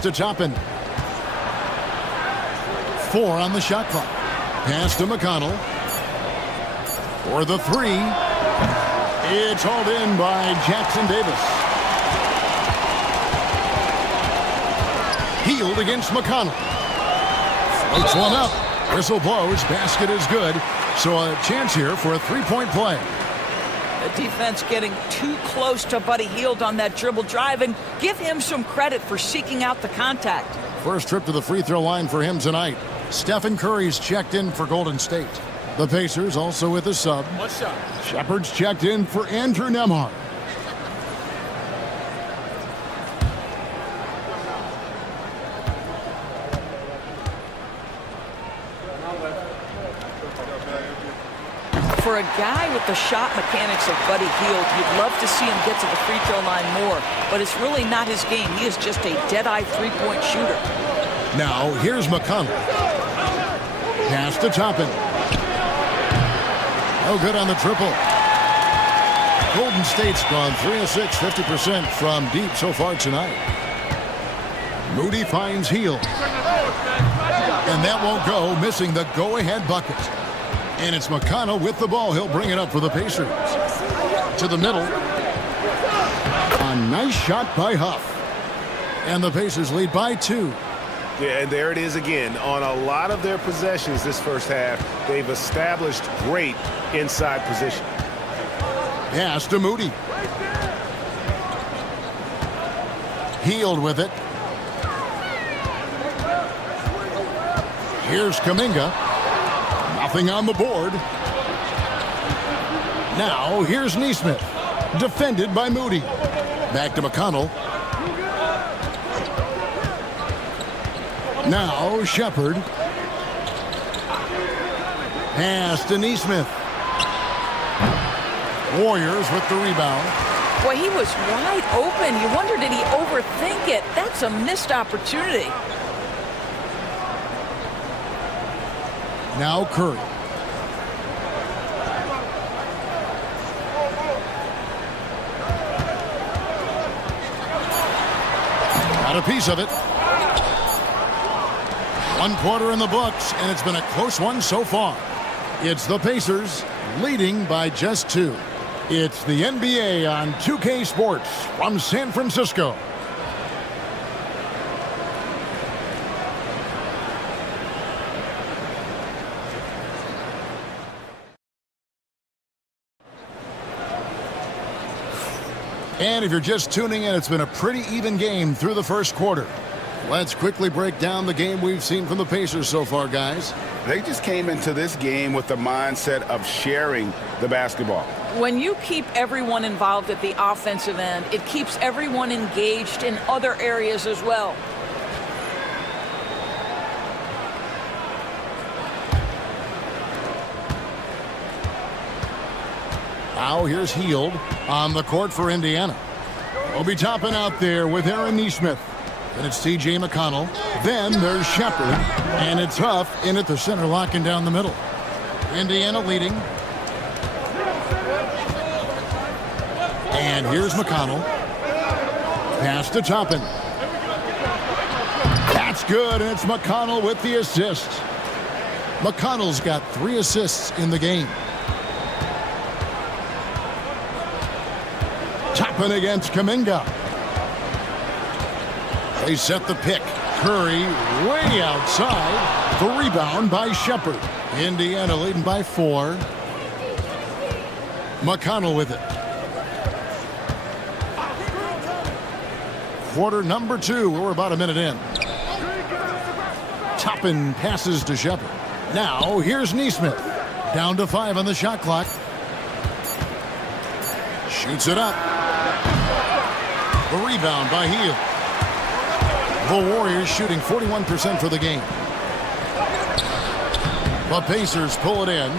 to Toppin. 4 on the shot clock. Pass to McConnell. For the 3. It's hauled in by Jackson Davis. Healed against McConnell. Floats one up. Whistle blows. Basket is good. So a chance here for a three-point play. The defense getting too close to Buddy Hield on that dribble drive, and give him some credit for seeking out the contact. First trip to the free throw line for him tonight. Stephen Curry's checked in for Golden State. The Pacers also with a sub. What's up? Shepard's checked in for Andrew Nembhard. For a guy with the shot mechanics of Buddy Hield, you'd love to see him get to the free throw line more, but it's really not his game. He is just a dead-eye three-point shooter. Now, here's McConnell. Pass to Toppin. No good on the triple. Golden State's gone 3 of 6, 50% from deep so far tonight. Moody finds Hield. And that won't go, missing the go-ahead bucket. And it's McConnell with the ball. He'll bring it up for the Pacers. To the middle. A nice shot by Huff. And the Pacers lead by 2. Yeah, and there it is again. On a lot of their possessions this first half, they've established great inside position. Pass to Moody. Hield with it. Here's Kuminga. Nothing on the board. Now, here's Nesmith. Defended by Moody. Back to McConnell. Now, Shepard. Pass to Nesmith. Warriors with the rebound. Boy, he was wide open. You wonder, did he overthink it? That's a missed opportunity. Now Curry. Got a piece of it. 1 quarter in the books, and it's been a close one so far. It's the Pacers leading by just 2. It's the NBA on 2K Sports from San Francisco. And if you're just tuning in, it's been a pretty even game through the first quarter. Let's quickly break down the game we've seen from the Pacers so far, guys. They just came into this game with the mindset of sharing the basketball. When you keep everyone involved at the offensive end, it keeps everyone engaged in other areas as well. Now here's Hield on the court for Indiana. Obi Toppin out there with Aaron Nesmith. And it's T.J. McConnell. Then there's Shepard. And it's Huff in at the center, locking down the middle. Indiana leading. And here's McConnell. Pass to Toppin. That's good, and it's McConnell with the assist. McConnell's got 3 assists in the game. Toppin against Kuminga. They set the pick. Curry way outside. The rebound by Shepard. Indiana leading by 4. McConnell with it. Quarter number 2. We're about a minute in. Toppin passes to Shepard. Now here's Nesmith. Down to 5 on the shot clock. Shoots it up. The rebound by Hield. The Warriors shooting 41% for the game. The Pacers pull it in.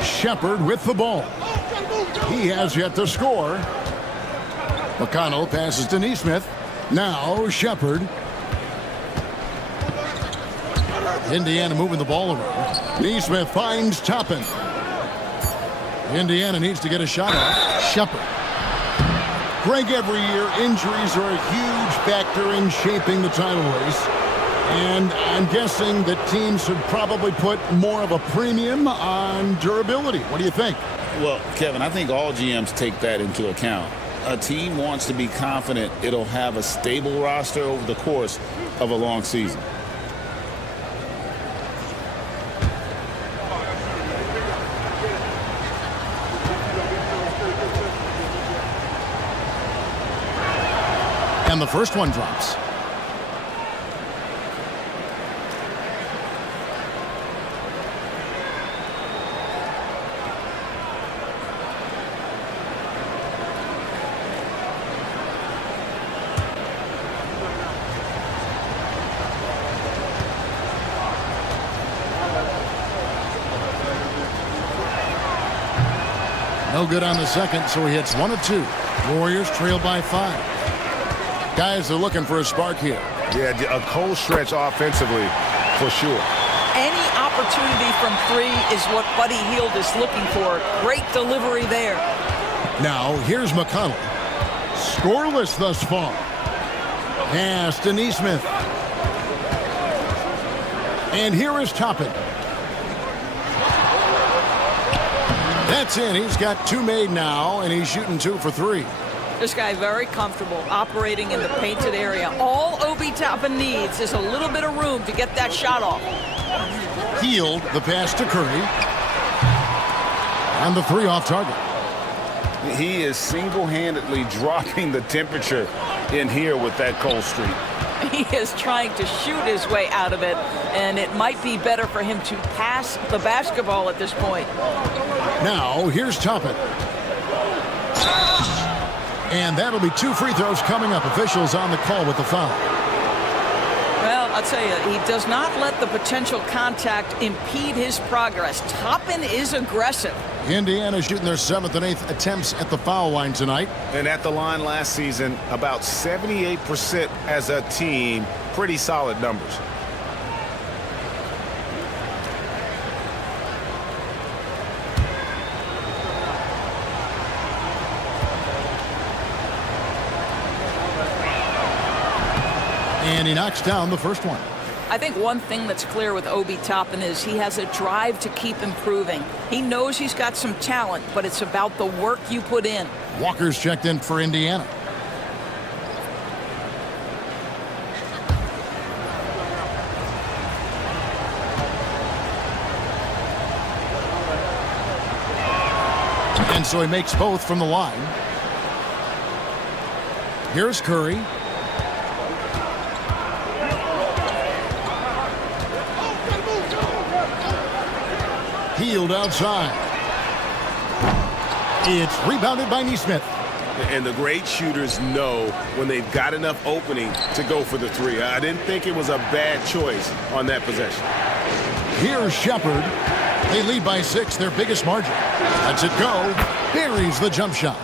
Shepard with the ball. He has yet to score. McConnell passes to Nesmith. Now Shepard. Indiana moving the ball around. Nesmith finds Toppin. Indiana needs to get a shot off. Shepard. Greg, every year, injuries are a huge factor in shaping the title race. And I'm guessing that teams should probably put more of a premium on durability. What do you think? Well, Kevin, I think all GMs take that into account. A team wants to be confident it'll have a stable roster over the course of a long season. And the first one drops. No good on the second, so he hits 1 of 2. Warriors trail by 5. Guys are looking for a spark here. Yeah, a cold stretch offensively, for sure. Any opportunity from 3 is what Buddy Hield is looking for. Great delivery there. Now, here's McConnell. Scoreless thus far. Pass to Neesmith. And here is Toppin. That's in. He's got 2 made now, and he's shooting 2 for 3. This guy very comfortable operating in the painted area. All Obi Toppin needs is a little bit of room to get that shot off. Hield the pass to Curry. And the 3 off target. He is single-handedly dropping the temperature in here with that cold streak. He is trying to shoot his way out of it, and it might be better for him to pass the basketball at this point. Now, here's Toppin. And that'll be 2 free throws coming up. Officials on the call with the foul. Well, I'll tell you, he does not let the potential contact impede his progress. Toppin is aggressive. Indiana shooting their 7th and 8th attempts at the foul line tonight. And at the line last season, about 78% as a team. Pretty solid numbers. And he knocks down the first one. I think one thing that's clear with Obi Toppin is he has a drive to keep improving. He knows he's got some talent, but it's about the work you put in. Walker's checked in for Indiana. And so he makes both from the line. Here's Curry. Hield outside. It's rebounded by Neesmith. And the great shooters know when they've got enough opening to go for the 3. I didn't think it was a bad choice on that possession. Here's Shepard. They lead by 6, their biggest margin. Lets it go. Buries the jump shot.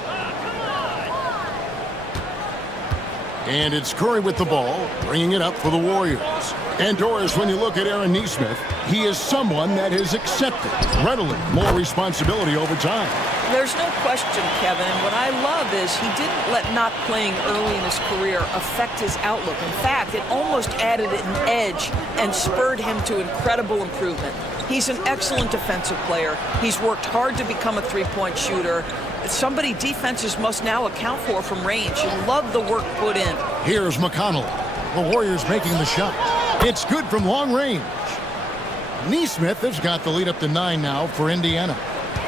And it's Curry with the ball, bringing it up for the Warriors. And Doris, when you look at Aaron Neesmith, he is someone that has accepted readily more responsibility over time. There's no question, Kevin, and what I love is he didn't let not playing early in his career affect his outlook. In fact, it almost added an edge and spurred him to incredible improvement. He's an excellent defensive player. He's worked hard to become a three-point shooter. It's somebody defenses must now account for from range. You love the work put in. Here's McConnell. The Warriors making the shot. It's good from long range. Neesmith has got the lead up to 9 now for Indiana.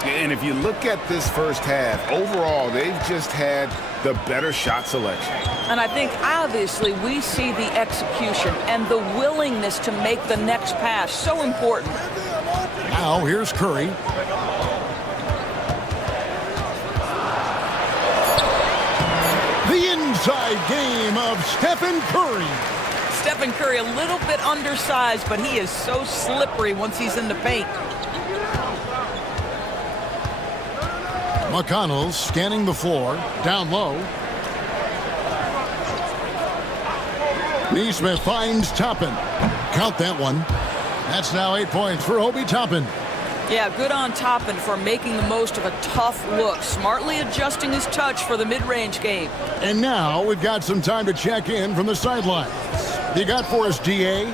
And if you look at this first half, overall, they've just had the better shot selection. And I think, obviously, we see the execution and the willingness to make the next pass so important. Now, here's Curry. The inside game of Stephen Curry. Stephen Curry, a little bit undersized, but he is so slippery once he's in the paint. McConnell scanning the floor, down low. Neesmith finds Toppin. Count that one. That's now 8 points for Obi Toppin. Yeah, good on Toppin for making the most of a tough look, smartly adjusting his touch for the mid-range game. And now we've got some time to check in from the sidelines. You got for us, DA?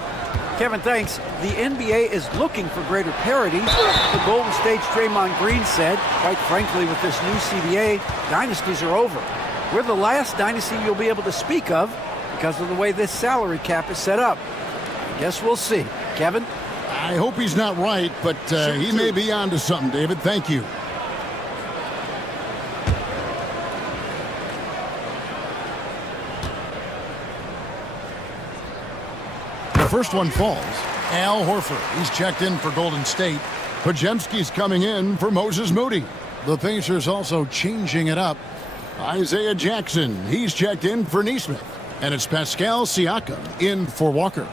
Kevin, thanks. The NBA is looking for greater parity. The Golden State's Draymond Green said, quite frankly, with this new CBA, dynasties are over. We're the last dynasty you'll be able to speak of because of the way this salary cap is set up. I guess we'll see. Kevin? I hope he's not right, but he may be onto something, David. Thank you. The first one falls. Al Horford, he's checked in for Golden State. Podziemski's coming in for Moses Moody. The Pacers also changing it up. Isaiah Jackson, he's checked in for Nesmith. And it's Pascal Siakam in for Walker.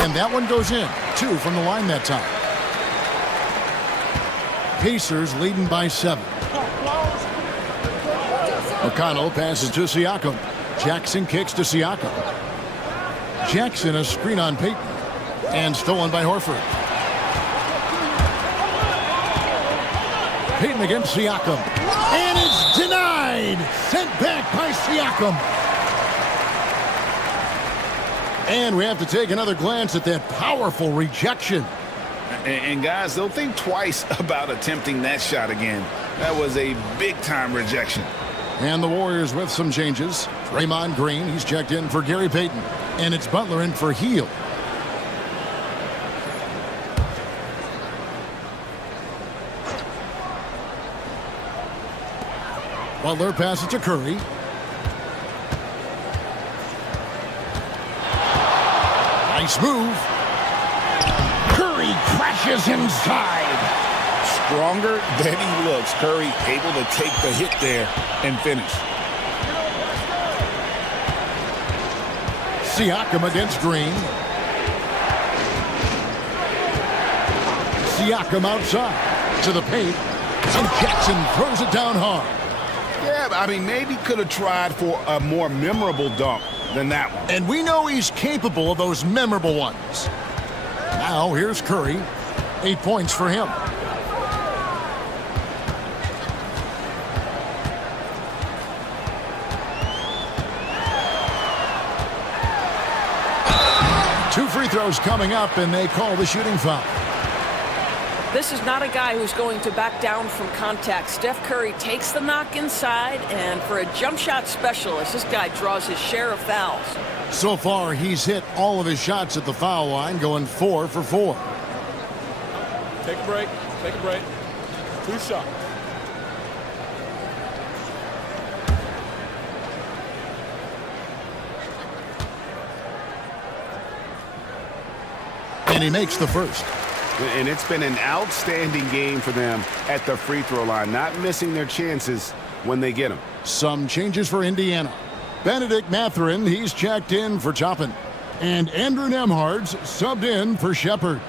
And that one goes in. 2 from the line that time. Pacers leading by 7. McConnell passes to Siakam. Jackson kicks to Siakam. Jackson a screen on Payton. And stolen by Horford. Payton against Siakam. And it's denied. Sent back by Siakam. And we have to take another glance at that powerful rejection. And guys, don't think twice about attempting that shot again. That was a big-time rejection. And the Warriors with some changes. Draymond Green, he's checked in for Gary Payton. And it's Butler in for Hield. Butler passes to Curry. Nice move. Curry crashes inside. Stronger than he looks. Curry able to take the hit there and finish. Siakam against Green. Siakam outside to the paint. And Jackson throws it down hard. Yeah, I mean, maybe could have tried for a more memorable dunk than that one. And we know he's capable of those memorable ones. Now here's Curry. 8 points for him. Two free throws coming up, and they call the shooting foul. This is not a guy who's going to back down from contact. Steph Curry takes the knock inside, and for a jump shot specialist, this guy draws his share of fouls. So far, he's hit all of his shots at the foul line, going 4 for 4. Take a break. Take a break. 2 shots. And he makes the first. And it's been an outstanding game for them at the free throw line, not missing their chances when they get them. Some changes for Indiana. Benedict Mathurin, he's checked in for Toppin. And Andrew Nembhard's subbed in for Shepard.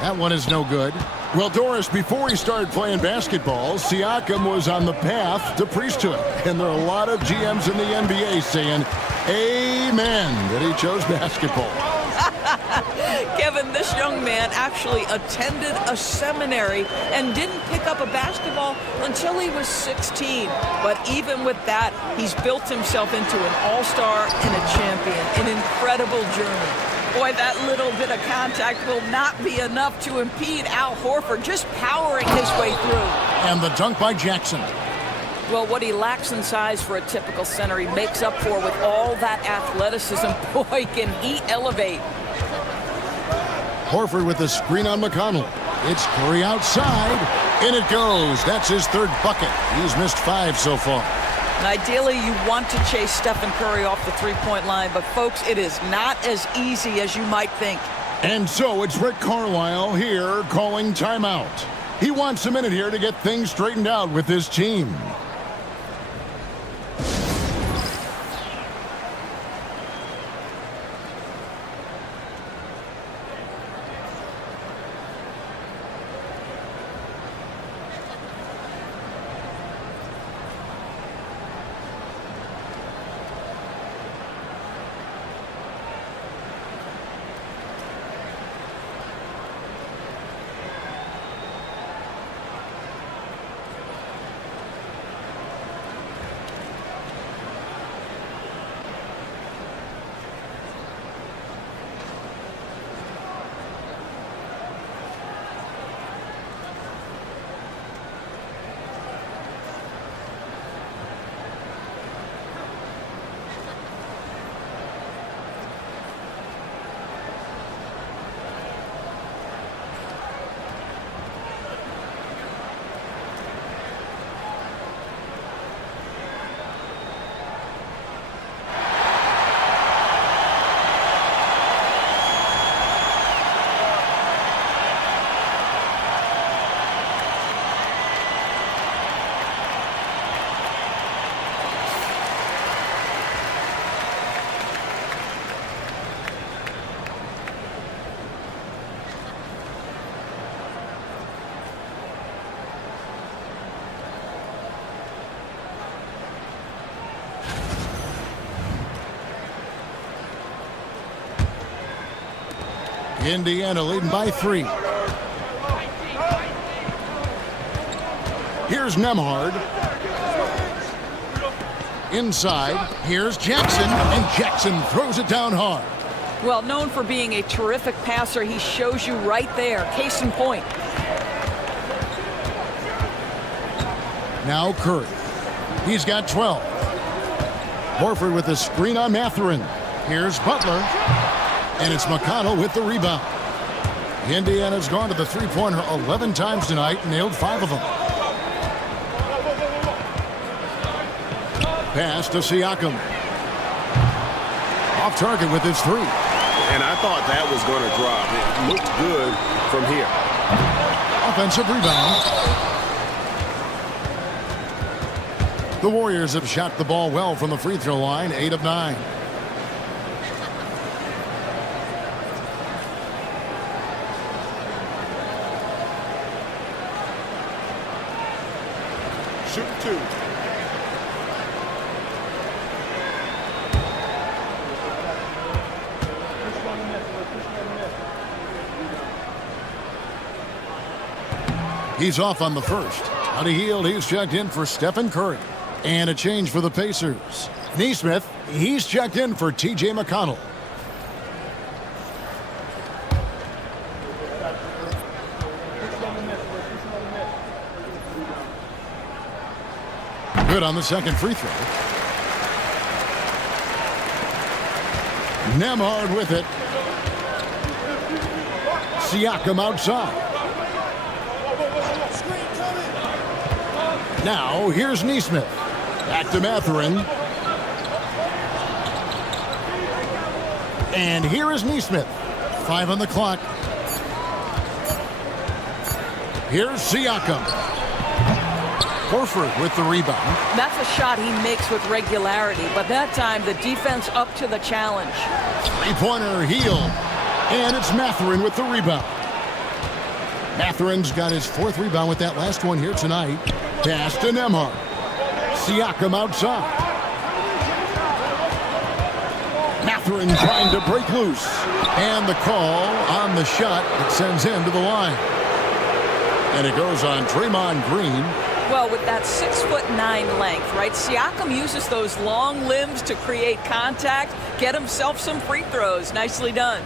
That one is no good. Well, Doris, before he started playing basketball, Siakam was on the path to priesthood. And there are a lot of GMs in the NBA saying, amen, that he chose basketball. Kevin, this young man actually attended a seminary and didn't pick up a basketball until he was 16. But even with that, he's built himself into an all-star and a champion. An incredible journey. Boy, that little bit of contact will not be enough to impede Al Horford just powering his way through. And the dunk by Jackson. Well, what he lacks in size for a typical center, he makes up for with all that athleticism. Boy, can he elevate. Horford with the screen on McConnell. It's Curry outside. In it goes. That's his third bucket. He's missed 5 so far. Ideally, you want to chase Stephen Curry off the three-point line, but folks, it is not as easy as you might think. And so it's Rick Carlisle here calling timeout. He wants a minute here to get things straightened out with his team. Indiana leading by 3. Here's Nembhard. Inside, here's Jackson, and Jackson throws it down hard. Well, known for being a terrific passer, he shows you right there. Case in point. Now Curry. He's got 12. Horford with the screen on Mathurin. Here's Butler. And it's McConnell with the rebound. Indiana's gone to the three-pointer 11 times tonight, nailed 5 of them. Pass to Siakam. Off target with his 3. And I thought that was going to drop. It looked good from here. Offensive rebound. The Warriors have shot the ball well from the free throw line, 8 of 9. Shoot 2. He's off on the first. On a Hield, he's checked in for Stephen Curry. And a change for the Pacers. Nesmith, he's checked in for T.J. McConnell. Good on the second free throw. Nembhard with it. Siakam outside. Now, here's Nesmith. Back to Mathurin. And here is Nesmith. 5 on the clock. Here's Siakam. Horford with the rebound. That's a shot he makes with regularity, but that time the defense up to the challenge. Three-pointer, Hield. And it's Mathurin with the rebound. Mathurin's got his 4th rebound with that last one here tonight. Pass to Nembhard. Siakam outside. Mathurin trying to break loose. And the call on the shot that sends him to the line. And it goes on Draymond Green. Well, with that 6'9" length, right? Siakam uses those long limbs to create contact, get himself some free throws. Nicely done.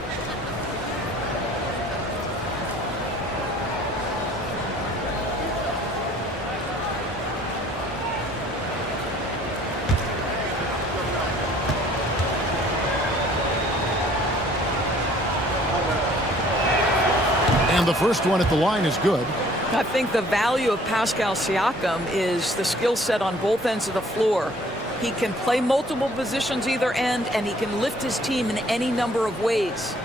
And the first one at the line is good. I think the value of Pascal Siakam is the skill set on both ends of the floor. He can play multiple positions either end, and he can lift his team in any number of ways.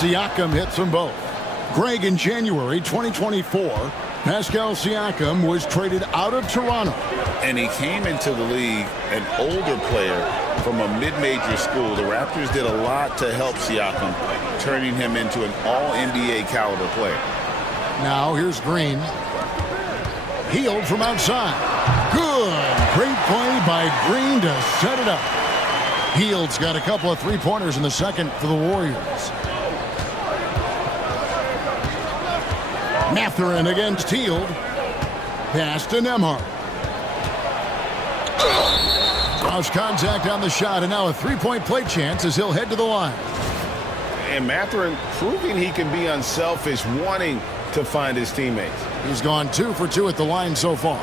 Siakam hits them both. Greg, in January 2024, Pascal Siakam was traded out of Toronto. And he came into the league an older player from a mid-major school. The Raptors did a lot to help Siakam, turning him into an all-NBA caliber player. Now here's Green. Hield from outside. Good. Great play by Green to set it up. Hield's got a couple of three-pointers in the second for the Warriors. Mathurin against Hield. Pass to Nembhard. Lost contact on the shot, and now a three-point play chance as he'll head to the line. And Mathurin proving he can be unselfish, wanting to find his teammates. He's gone 2 for 2 at the line so far.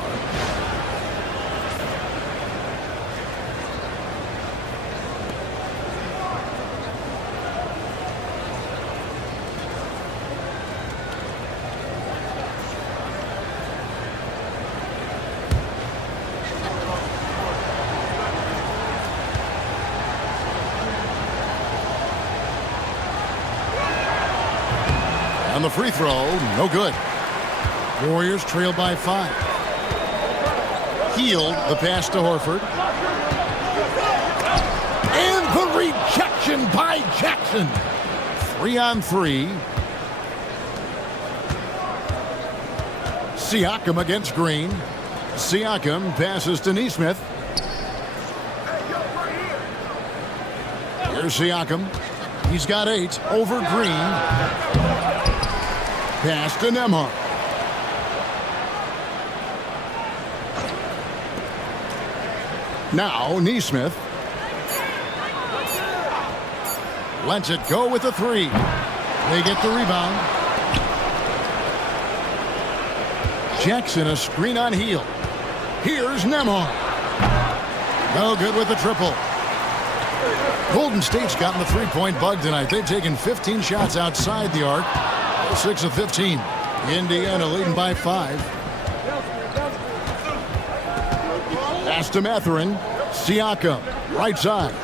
On the free throw, no good. Warriors trail by 5. Hield, the pass to Horford. And the rejection by Jackson. 3-on-3. Siakam against Green. Siakam passes to Nesmith. Here's Siakam. He's got 8 over Green. Pass to Nembhard. Now Nesmith. Lets it go with the 3. They get the rebound. Jackson a screen on Hield. Here's Nembhard. No good with the triple. Golden State's gotten the three-point bug tonight. They've taken 15 shots outside the arc. 6 of 15. Indiana leading by 5. Pass to Mathurin. Siakam, right side.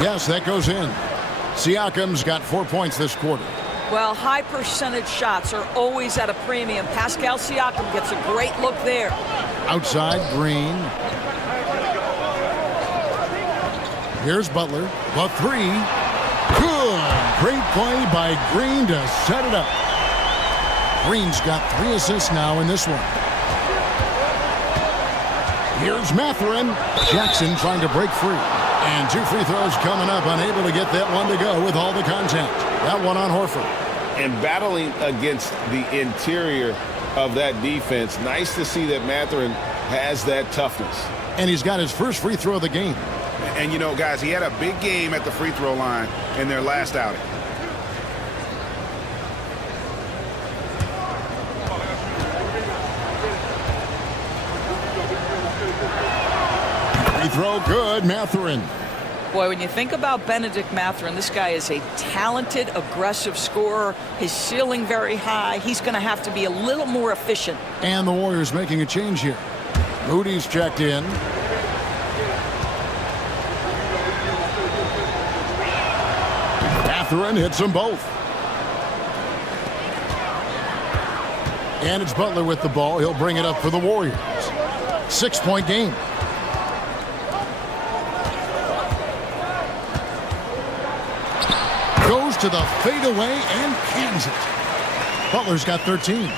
Yes, that goes in. Siakam's got 4 points this quarter. Well, high percentage shots are always at a premium. Pascal Siakam gets a great look there. Outside, Green. Here's Butler. The 3. Good. Great play by Green to set it up. Green's got 3 assists now in this one. Here's Mathurin. Jackson trying to break free. And 2 free throws coming up. Unable to get that one to go with all the contact. That one on Horford. And battling against the interior of that defense. Nice to see that Mathurin has that toughness. And he's got his first free throw of the game. And, you know, guys, he had a big game at the free throw line in their last outing. Free throw good, Mathurin. Boy, when you think about Benedict Mathurin, this guy is a talented, aggressive scorer. His ceiling very high. He's going to have to be a little more efficient. And the Warriors making a change here. Moody's checked in. Mathurin hits them both. And it's Butler with the ball. He'll bring it up for the Warriors. 6-point game. Goes to the fadeaway and cans it. Butler's got 13.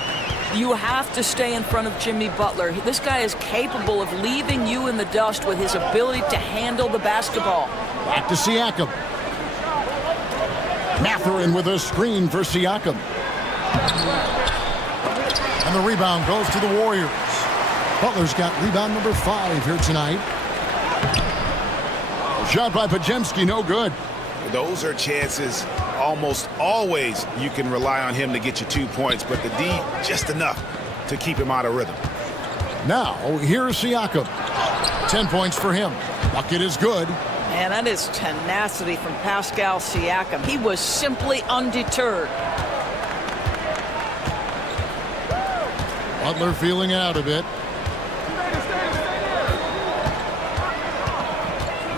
You have to stay in front of Jimmy Butler. This guy is capable of leaving you in the dust with his ability to handle the basketball. Back to Siakam. Mathurin with a screen for Siakam. And the rebound goes to the Warriors. Butler's got rebound number 5 here tonight. Shot by Podziemski, no good. Those are chances almost always you can rely on him to get you 2 points, but the D just enough to keep him out of rhythm. Now, here's Siakam. 10 points for him. Bucket is good. Man, that is tenacity from Pascal Siakam. He was simply undeterred. Butler feeling out a bit.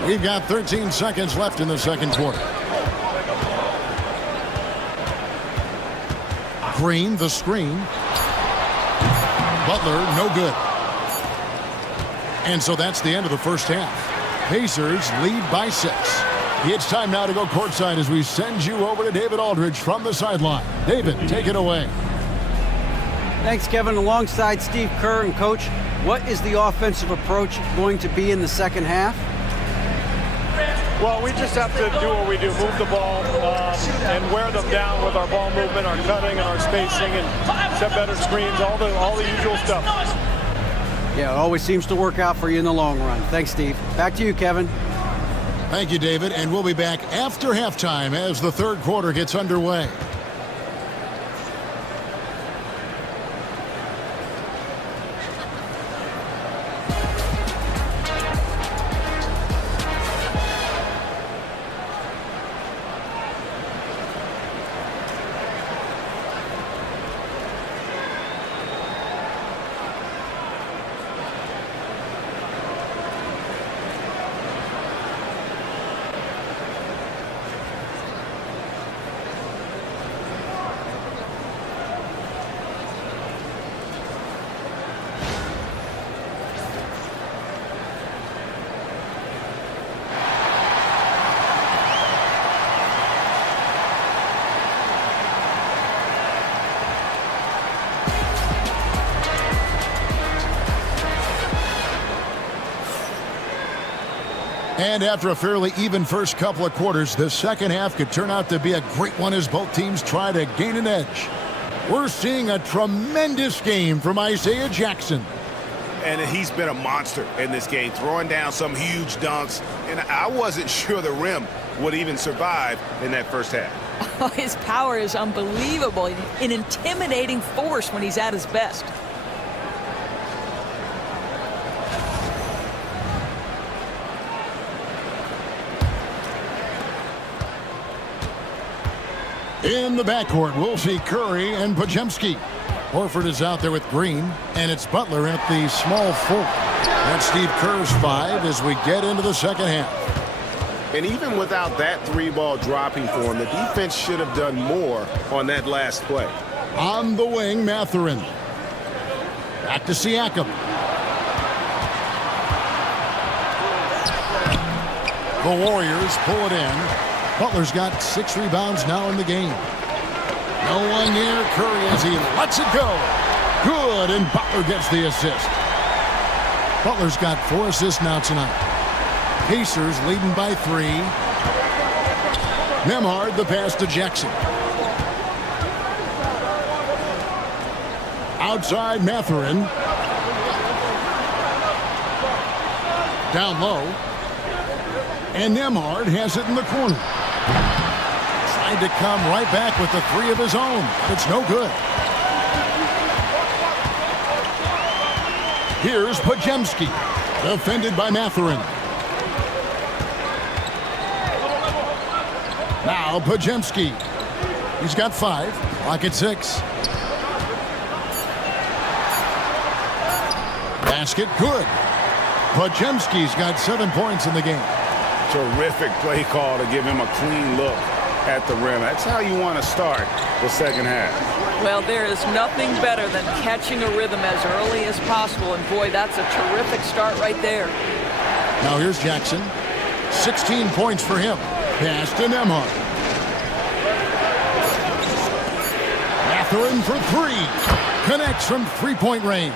We've got 13 seconds left in the second quarter. Green, the screen. Butler, no good. And so that's the end of the first half. Pacers lead by 6. It's time now to go courtside as we send you over to David Aldridge from the sideline. David, take it away. Thanks, Kevin. Alongside Steve Kerr and Coach, what is the offensive approach going to be in the second half? Well, we just have to do what we do, move the ball and wear them down with our ball movement, our cutting, and our spacing, and set better screens, all the usual stuff. Yeah, it always seems to work out for you in the long run. Thanks, Steve. Back to you, Kevin. Thank you, David, and we'll be back after halftime as the third quarter gets underway. And after a fairly even first couple of quarters, the second half could turn out to be a great one as both teams try to gain an edge. We're seeing a tremendous game from Isaiah Jackson. And he's been a monster in this game, throwing down some huge dunks. And I wasn't sure the rim would even survive in that first half. Oh, his power is unbelievable, an intimidating force when he's at his best. In the backcourt, we'll see Curry and Podziemski. Horford is out there with Green, and it's Butler at the small forward. That's Steve Kerr's 5 as we get into the second half. And even without that three-ball dropping for him, the defense should have done more on that last play. On the wing, Mathurin. Back to Siakam. The Warriors pull it in. Butler's got 6 rebounds now in the game. No one near Curry as he lets it go. Good, and Butler gets the assist. Butler's got 4 assists now tonight. Pacers leading by 3. Nembhard the pass to Jackson. Outside Mathurin. Down low. And Nembhard has it in the corner. Tried to come right back with the 3 of his own. It's no good. Here's Podziemski. Defended by Mathurin. Now Podziemski. He's got 5. Clock at 6. Basket good. Podziemski's got 7 points in the game. Terrific play call to give him a clean look at the rim. That's how you want to start the second half. Well, there is nothing better than catching a rhythm as early as possible, and boy, that's a terrific start right there. Now here's Jackson. 16 points for him. Pass to Nembhard. Mathurin for 3. Connects from 3-point range.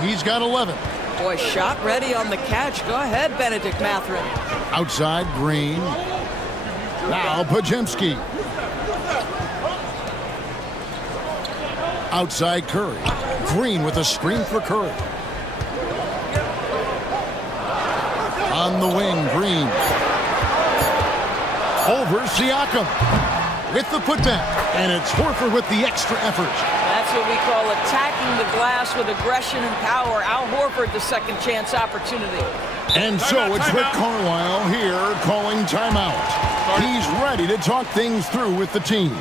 He's got 11. Boy, shot ready on the catch. Go ahead, Benedict Mathurin. Outside Green. Now Podziemski. Outside Curry. Green with a screen for Curry. On the wing, Green. Over Siakam. With the putback. And it's Horford with the extra effort. That's what we call attacking the glass with aggression and power. Al Horford, the second chance opportunity. And so it's Rick Carlisle here calling timeout. He's ready to talk things through with the team.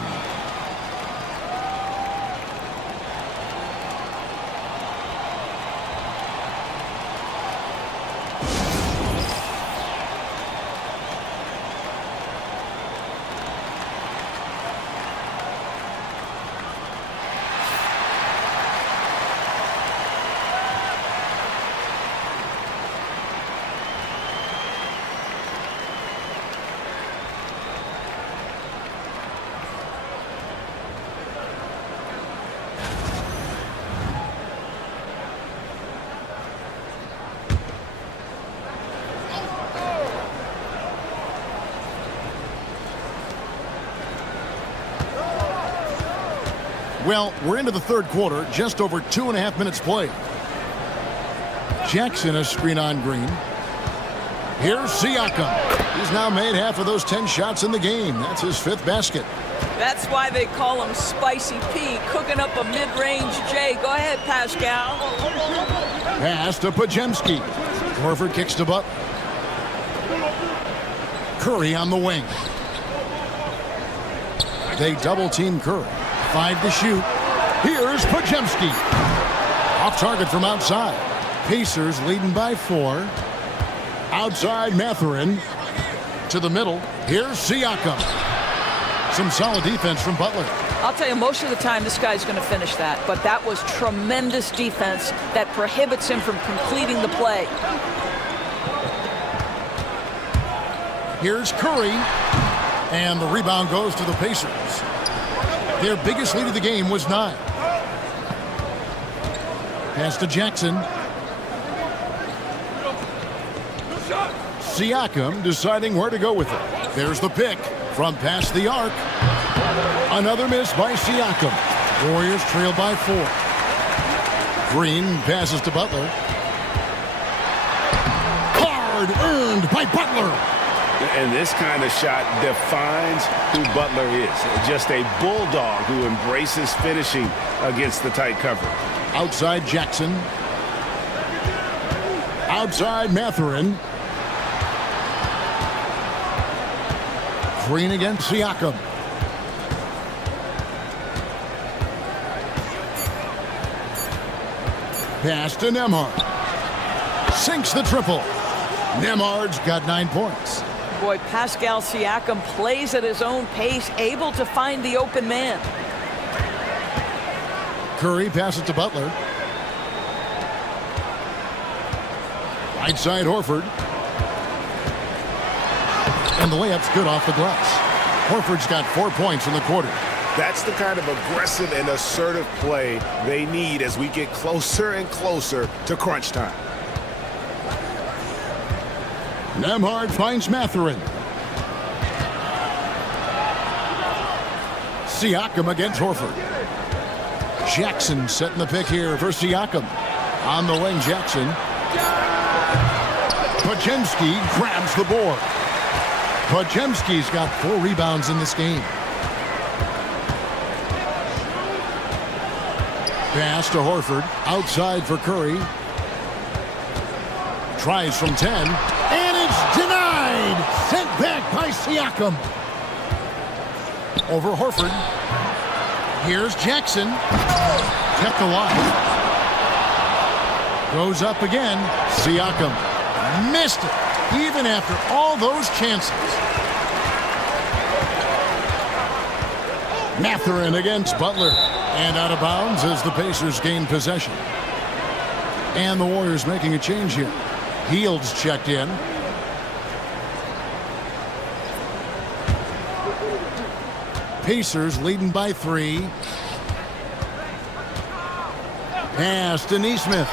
Well, we're into the third quarter, just over 2.5 minutes played. Jackson a screen on Green. Here's Siakam. He's now made half of those 10 shots in the game. That's his 5th basket. That's why they call him Spicy P, cooking up a mid-range J. Go ahead, Pascal. Pass to Podziemski. Horford kicks to Butler. Curry on the wing. They double-team Curry. 5 to shoot. Here's Podziemski. Off target from outside. Pacers leading by 4. Outside Mathurin. To the middle. Here's Siakam. Some solid defense from Butler. I'll tell you, most of the time this guy's going to finish that. But that was tremendous defense that prohibits him from completing the play. Here's Curry. And the rebound goes to the Pacers. Their biggest lead of the game was 9. Pass to Jackson. Siakam deciding where to go with it. There's the pick from past the arc. Another miss by Siakam. Warriors trail by 4. Green passes to Butler. Hard earned by Butler. And this kind of shot defines who Butler is. Just a bulldog who embraces finishing against the tight coverage. Outside Jackson. Outside Mathurin. Green against Siakam. Pass to Nembhard. Sinks the triple. Nembhard's got 9 points. Boy, Pascal Siakam plays at his own pace, able to find the open man. Curry passes to Butler. Right side Horford. And the layup's good off the glass. Horford's got 4 points in the quarter. That's the kind of aggressive and assertive play they need as we get closer and closer to crunch time. Nembhard finds Mathurin. Siakam against Horford. Jackson setting the pick here for Siakam. On the wing, Jackson. Podziemski grabs the board. Podziemski's got 4 rebounds in this game. Pass to Horford. Outside for Curry. Tries from 10. And it's denied. Sent back by Siakam. Over Horford. Here's Jackson. Kept alive. Goes up again. Siakam missed it. Even after all those chances. Mathurin against Butler. And out of bounds as the Pacers gain possession. And the Warriors making a change here. Hield's checked in. Pacers leading by 3. Pass to Nesmith.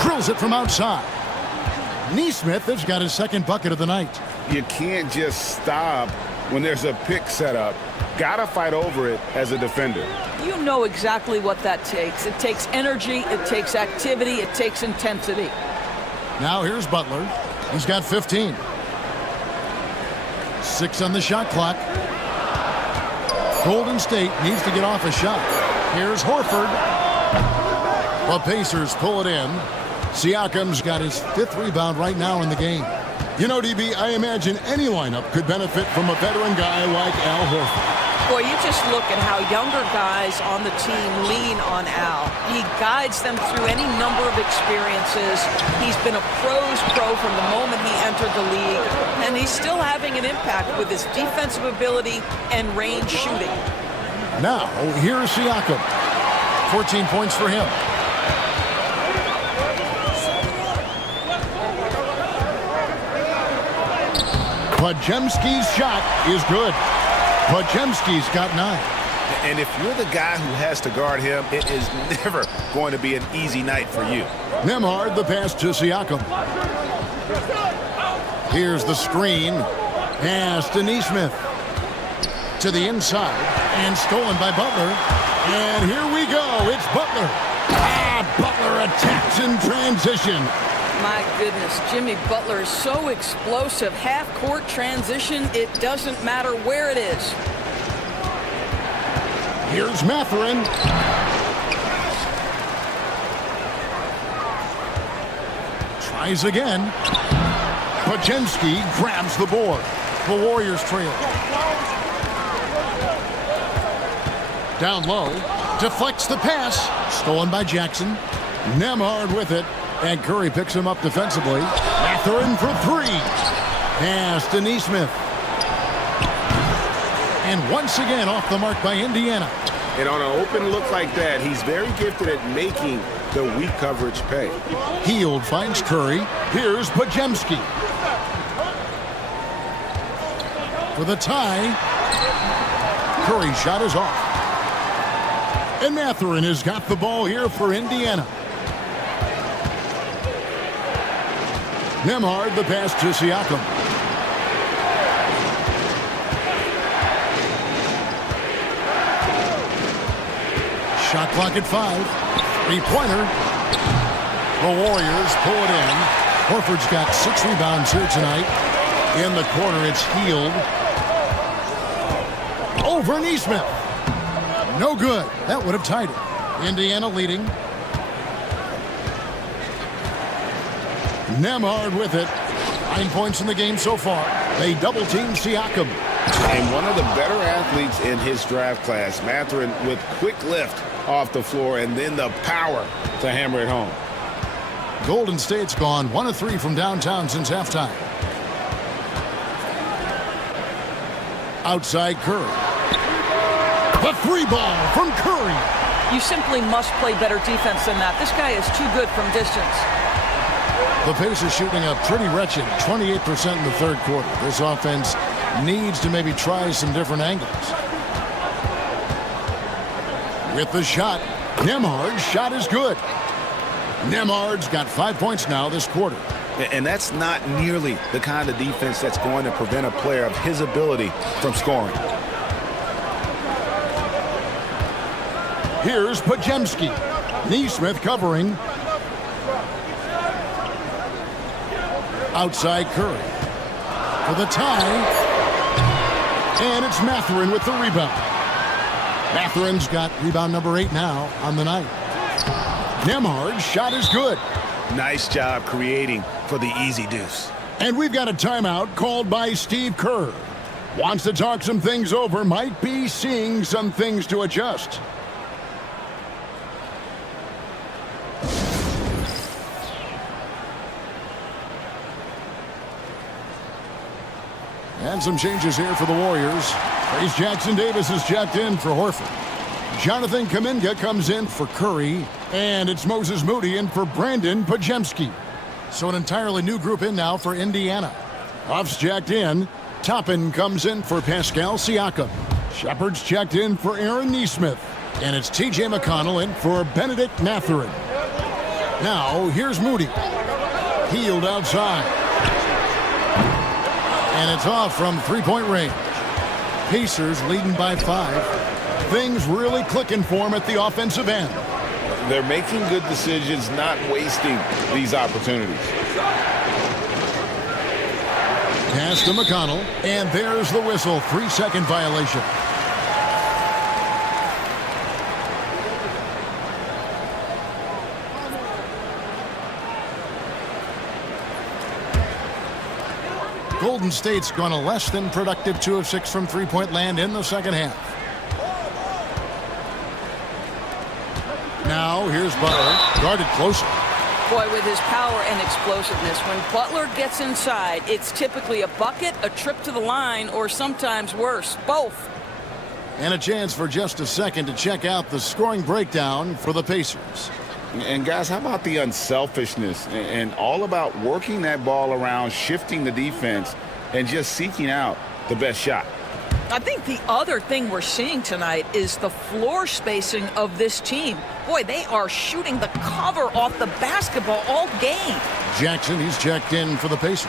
Drills it from outside. Nesmith has got his 2nd bucket of the night. You can't just stop when there's a pick set up. Gotta fight over it as a defender. You know exactly what that takes. It takes energy, it takes activity, it takes intensity. Now here's Butler. He's got 15. 6 on the shot clock. Golden State needs to get off a shot. Here's Horford. The Pacers pull it in. Siakam's got his 5th rebound right now in the game. You know, DB, I imagine any lineup could benefit from a veteran guy like Al Horford. Boy, you just look at how younger guys on the team lean on Al. He guides them through any number of experiences. He's been a pro's pro from the moment he entered the league, and he's still having an impact with his defensive ability and range shooting. Now, here's Siakam. 14 points for him. Podziemski's shot is good. Podziemski's got 9. And if you're the guy who has to guard him, it is never going to be an easy night for you. Nembhard the pass to Siakam. Here's the screen. Pass to Nesmith. To the inside. And stolen by Butler. And here we go. It's Butler. Butler attacks in transition. My goodness, Jimmy Butler is so explosive. Half-court transition, it doesn't matter where it is. Here's Mathurin. Tries again. Podziemski grabs the board. The Warriors trail. Down low. Deflects the pass. Stolen by Jackson. Nembhard with it. And Curry picks him up defensively. Mathurin for 3. Pass to Nesmith. And once again off the mark by Indiana. And on an open look like that, he's very gifted at making the weak coverage pay. Hield finds Curry. Here's Podziemski. For the tie. Curry's shot is off. And Mathurin has got the ball here for Indiana. Nembhard, the pass to Siakam. Shot clock at 5. Three-pointer. The Warriors pull it in. Horford's got 6 rebounds here tonight. In the corner, it's Hield. Over Neesmith. No good. That would have tied it. Indiana leading. Nembhard with it. 9 points in the game so far. They double-team Siakam. And one of the better athletes in his draft class, Mathurin, with quick lift off the floor and then the power to hammer it home. Golden State's gone 1 of 3 from downtown since halftime. Outside Curry. The 3 ball from Curry. You simply must play better defense than that. This guy is too good from distance. The Pacers shooting a pretty wretched 28% in the third quarter. This offense needs to maybe try some different angles. With the shot, Nembhard's shot is good. Nembhard's got 5 points now this quarter. And that's not nearly the kind of defense that's going to prevent a player of his ability from scoring. Here's Podziemski. Neesmith covering. Outside Curry. For the tie. And it's Mathurin with the rebound. Mathurin's got rebound number 8 now on the night. Nembhard's shot is good. Nice job creating for the easy deuce. And we've got a timeout called by Steve Kerr. Wants to talk some things over, might be seeing some things to adjust. And some changes here for the Warriors. Trace Jackson-Davis is checked in for Horford. Jonathan Kuminga comes in for Curry. And it's Moses Moody in for Brandon Podziemski. So an entirely new group in now for Indiana. Huff's checked in. Toppin comes in for Pascal Siakam. Shepard's checked in for Aaron Neesmith. And it's T.J. McConnell in for Benedict Mathurin. Now, here's Moody. Hield outside. And it's off from three-point range. Pacers leading by 5. Things really clicking for them at the offensive end. They're making good decisions, not wasting these opportunities. Pass to McConnell, and there's the whistle. 3-second violation. Golden State's gone a less than productive 2 of 6 from three-point land in the second half. Now, here's Butler, guarded closer. Boy, with his power and explosiveness, when Butler gets inside, it's typically a bucket, a trip to the line, or sometimes worse, both. And a chance for just a second to check out the scoring breakdown for the Pacers. And guys, how about the unselfishness and all about working that ball around, shifting the defense, and just seeking out the best shot? I think the other thing we're seeing tonight is the floor spacing of this team. Boy, they are shooting the cover off the basketball all game. Jackson, he's checked in for the Pacers.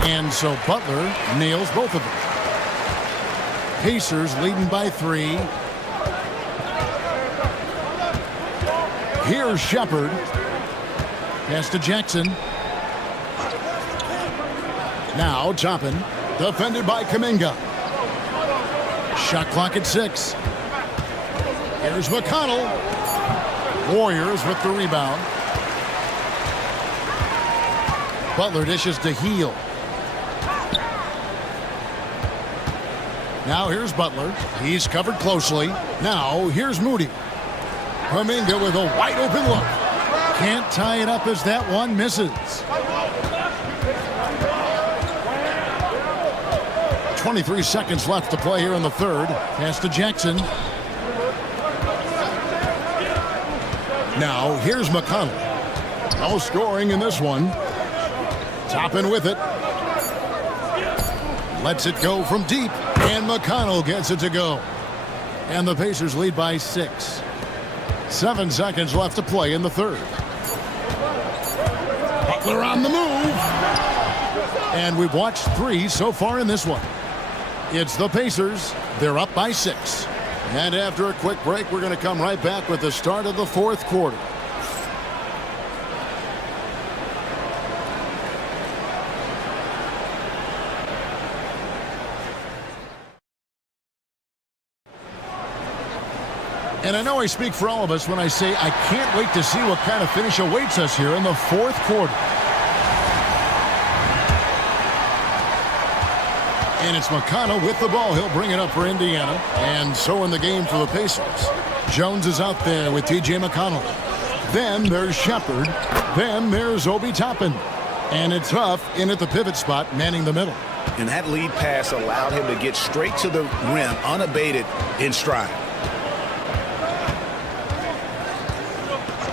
And so Butler nails both of them. Pacers leading by 3. Here's Shepard. Pass to Jackson. Now Toppin, defended by Kuminga. Shot clock at 6. Here's McConnell. Warriors with the rebound. Butler dishes to Hield. Now here's Butler. He's covered closely. Now here's Moody. Kuminga with a wide open look. Can't tie it up as that one misses. 23 seconds left to play here in the third. Pass to Jackson. Now here's McConnell. No scoring in this one. Toppin with it. Lets it go from deep. And McConnell gets it to go. And the Pacers lead by 6. 7 seconds left to play in the third. Butler on the move. And we've watched 3 so far in this one. It's the Pacers. They're up by 6. And after a quick break, we're going to come right back with the start of the fourth quarter. And I know I speak for all of us when I say I can't wait to see what kind of finish awaits us here in the fourth quarter. And it's McConnell with the ball. He'll bring it up for Indiana. And so in the game for the Pacers. Jones is out there with T.J. McConnell. Then there's Shepard. Then there's Obi Toppin. And it's Huff in at the pivot spot, manning the middle. And that lead pass allowed him to get straight to the rim, unabated in stride.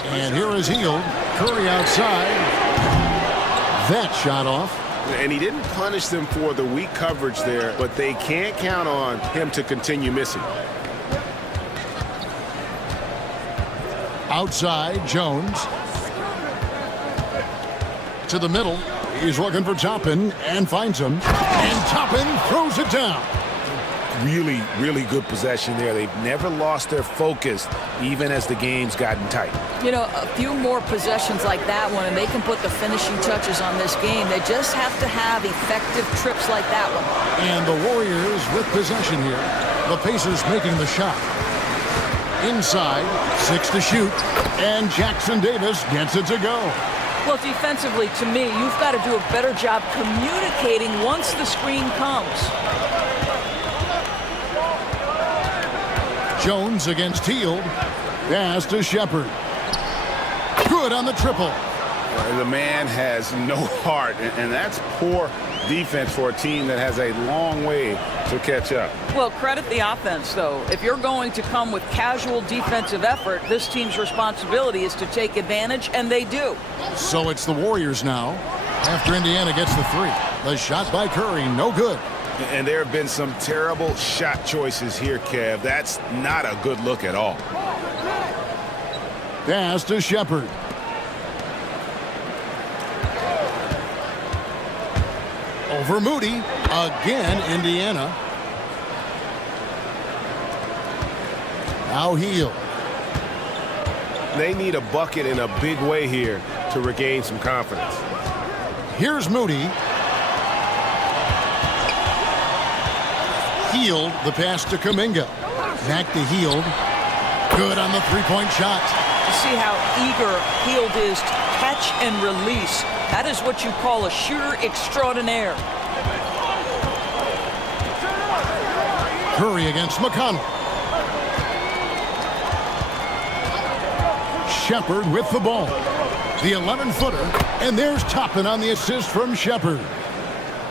And here is Hield. Curry outside. That shot off. And he didn't punish them for the weak coverage there, but they can't count on him to continue missing. Outside, Jones. To the middle. He's looking for Toppin and finds him. And Toppin throws it down. Really, really good possession there. They've never lost their focus, even as the game's gotten tight. You know, a few more possessions like that one, and they can put the finishing touches on this game. They just have to have effective trips like that one. And the Warriors with possession here. The Pacers making the shot. Inside, 6 to shoot. And Jackson Davis gets it to go. Well, defensively, to me, you've got to do a better job communicating once the screen comes. Jones against Hield. Pass to Shepard. Good on the triple. The man has no heart, and that's poor defense for a team that has a long way to catch up. Well, credit the offense, though. If you're going to come with casual defensive effort, this team's responsibility is to take advantage, and they do. So it's the Warriors now. After Indiana gets the 3. The shot by Curry, no good. And there have been some terrible shot choices here, Kev. That's not a good look at all. Pass to Shepard. Over Moody. Again, Indiana. Now Hield. They need a bucket in a big way here to regain some confidence. Here's Moody. Hield, the pass to Kuminga. Back to Hield. Good on the three-point shot. You see how eager Hield is to catch and release. That is what you call a shooter extraordinaire. Curry against McConnell. Shepard with the ball. The 11-footer. And there's Toppin on the assist from Shepard.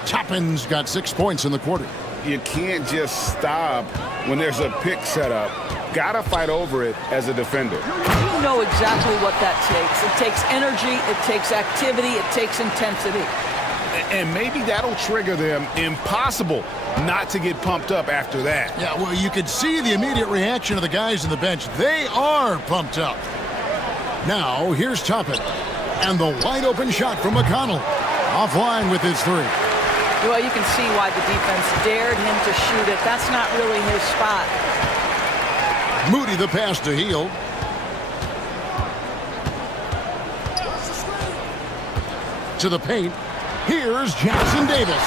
Toppin's got 6 points in the quarter. You can't just stop when there's a pick set up. Gotta fight over it as a defender. You know exactly what that takes. It takes energy, it takes activity, it takes intensity. And maybe that'll trigger them. Impossible not to get pumped up after that. Yeah, well, you could see the immediate reaction of the guys on the bench. They are pumped up. Now, here's Toppin. And the wide-open shot from McConnell. Offline with his 3. Well, you can see why the defense dared him to shoot it. That's not really his spot. Moody the pass to Hield. To the paint. Here's Jackson Davis.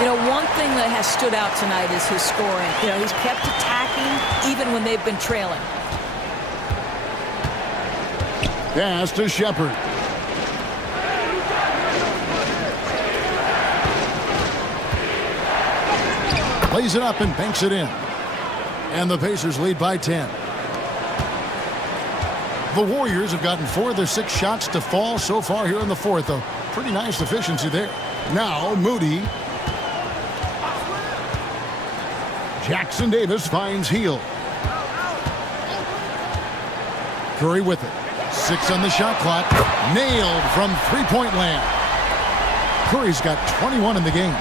You know, one thing that has stood out tonight is his scoring. You know, he's kept attacking even when they've been trailing. Pass to Shepard. Plays it up and banks it in. And the Pacers lead by 10. The Warriors have gotten 4 of their 6 shots to fall so far here in the fourth. A pretty nice efficiency there. Now Moody. Jackson Davis finds Hield. Curry with it. 6 on the shot clock. Nailed from three-point land. Curry's got 21 in the game.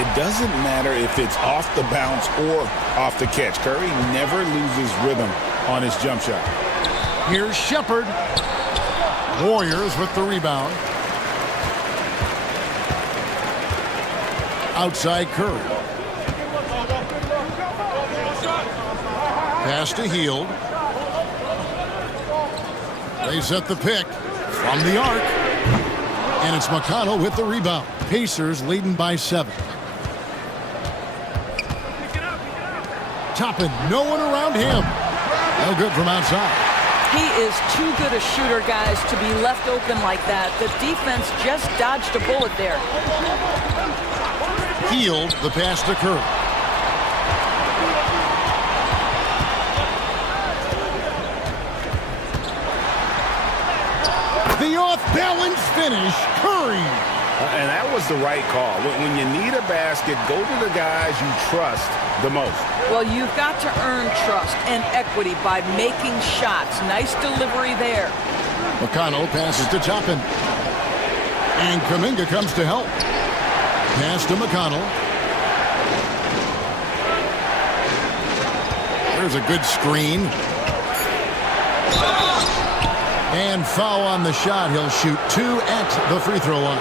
It doesn't matter if it's off the bounce or off the catch. Curry never loses rhythm on his jump shot. Here's Shepherd. Warriors with the rebound. Outside Curry. Pass to Hield. They set the pick from the arc. And it's McConnell with the rebound. Pacers leading by 7. Toppin, no one around him. No good from outside. He is too good a shooter, guys, to be left open like that. The defense just dodged a bullet there. Hield, the pass to Curry. The off-balance finish, Curry. And that was the right call. When you need a basket, go to the guys you trust the most. Well, you've got to earn trust and equity by making shots. Nice delivery there. McConnell passes to Toppin. And Kuminga comes to help. Pass to McConnell. There's a good screen. And foul on the shot. He'll shoot 2 at the free throw line.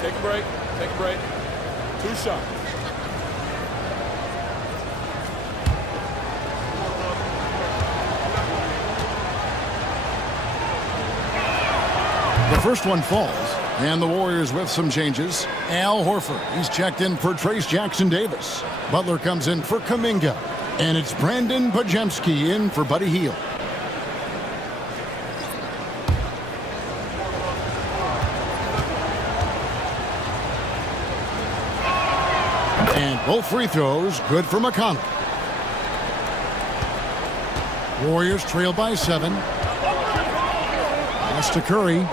Take a break. Take a break. 2 shots. The first one falls, and the Warriors with some changes. Al Horford, he's checked in for Trace Jackson-Davis. Butler comes in for Kuminga, and it's Brandon Podziemski in for Buddy Hield. And both free throws good for McConnell. Warriors trail by 7. Pass to Curry.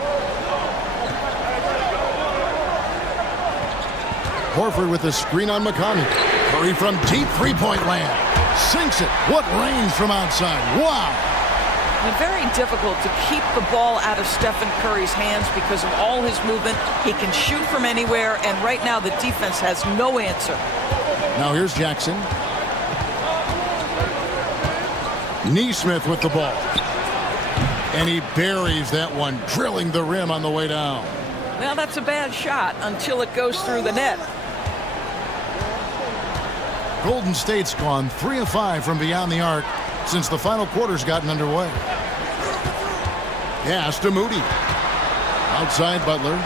Horford with a screen on McConnell. Curry from deep three-point land. Sinks it. What range from outside. Wow. And very difficult to keep the ball out of Stephen Curry's hands because of all his movement. He can shoot from anywhere, and right now the defense has no answer. Now here's Jackson. Neesmith with the ball. And he buries that one, drilling the rim on the way down. Well, that's a bad shot until it goes through the net. Golden State's gone 3 of 5 from beyond the arc since the final quarter's gotten underway. Pass to Moody. Outside Butler.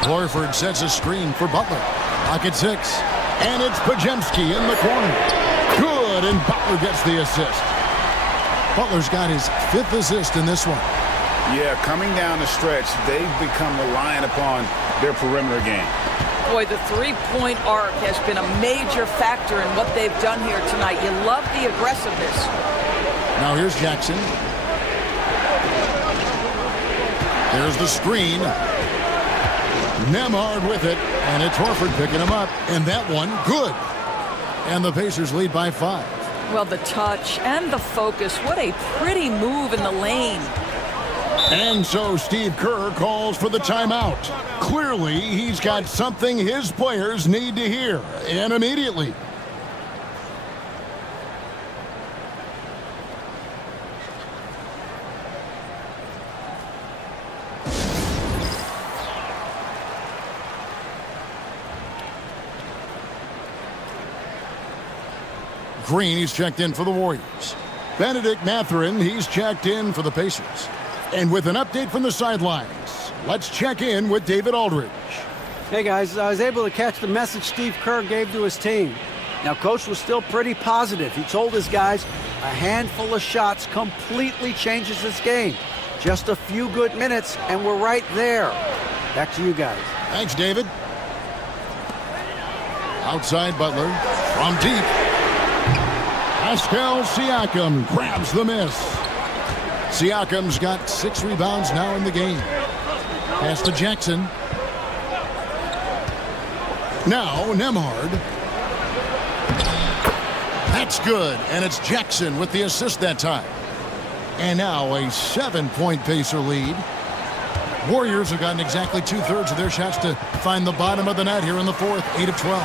Horford sets a screen for Butler. Pocket 6. And it's Podziemski in the corner. Good, and Butler gets the assist. Butler's got his 5th assist in this one. Yeah, coming down the stretch, they've become reliant upon their perimeter game. Boy, the three-point arc has been a major factor in what they've done here tonight. You love the aggressiveness. Now here's Jackson. There's the screen. Nemhard with it, and it's Horford picking him up. And that one, good. And the Pacers lead by 5. Well, the touch and the focus. What a pretty move in the lane. And so Steve Kerr calls for the timeout. Clearly, he's got something his players need to hear, and immediately. Green, he's checked in for the Warriors. Benedict Mathurin, he's checked in for the Pacers. And with an update from the sidelines, let's check in with David Aldridge. Hey, guys, I was able to catch the message Steve Kerr gave to his team. Now, Coach was still pretty positive. He told his guys a handful of shots completely changes this game. Just a few good minutes, and we're right there. Back to you guys. Thanks, David. Outside Butler, from deep. Pascal Siakam grabs the miss. Siakam's got 6 rebounds now in the game. Pass to Jackson. Now Nembhard. That's good, and it's Jackson with the assist that time. And now a 7-point Pacer lead. Warriors have gotten exactly 2/3 of their shots to find the bottom of the net here in the fourth, 8 of 12.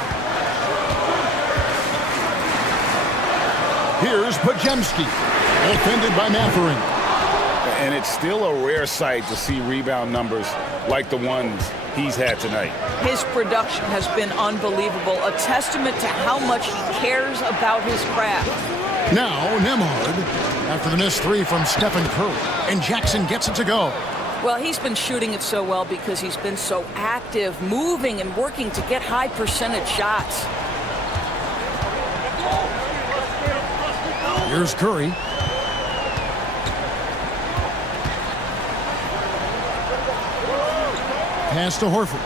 Here's Pajemski, defended by Matherin. And it's still a rare sight to see rebound numbers like the ones he's had tonight. His production has been unbelievable, a testament to how much he cares about his craft. Now Nembhard, after the missed three from Stephen Curry, and Jackson gets it to go. Well, he's been shooting it so well because he's been so active, moving and working to get high percentage shots. Here's Curry. Pass to Horford.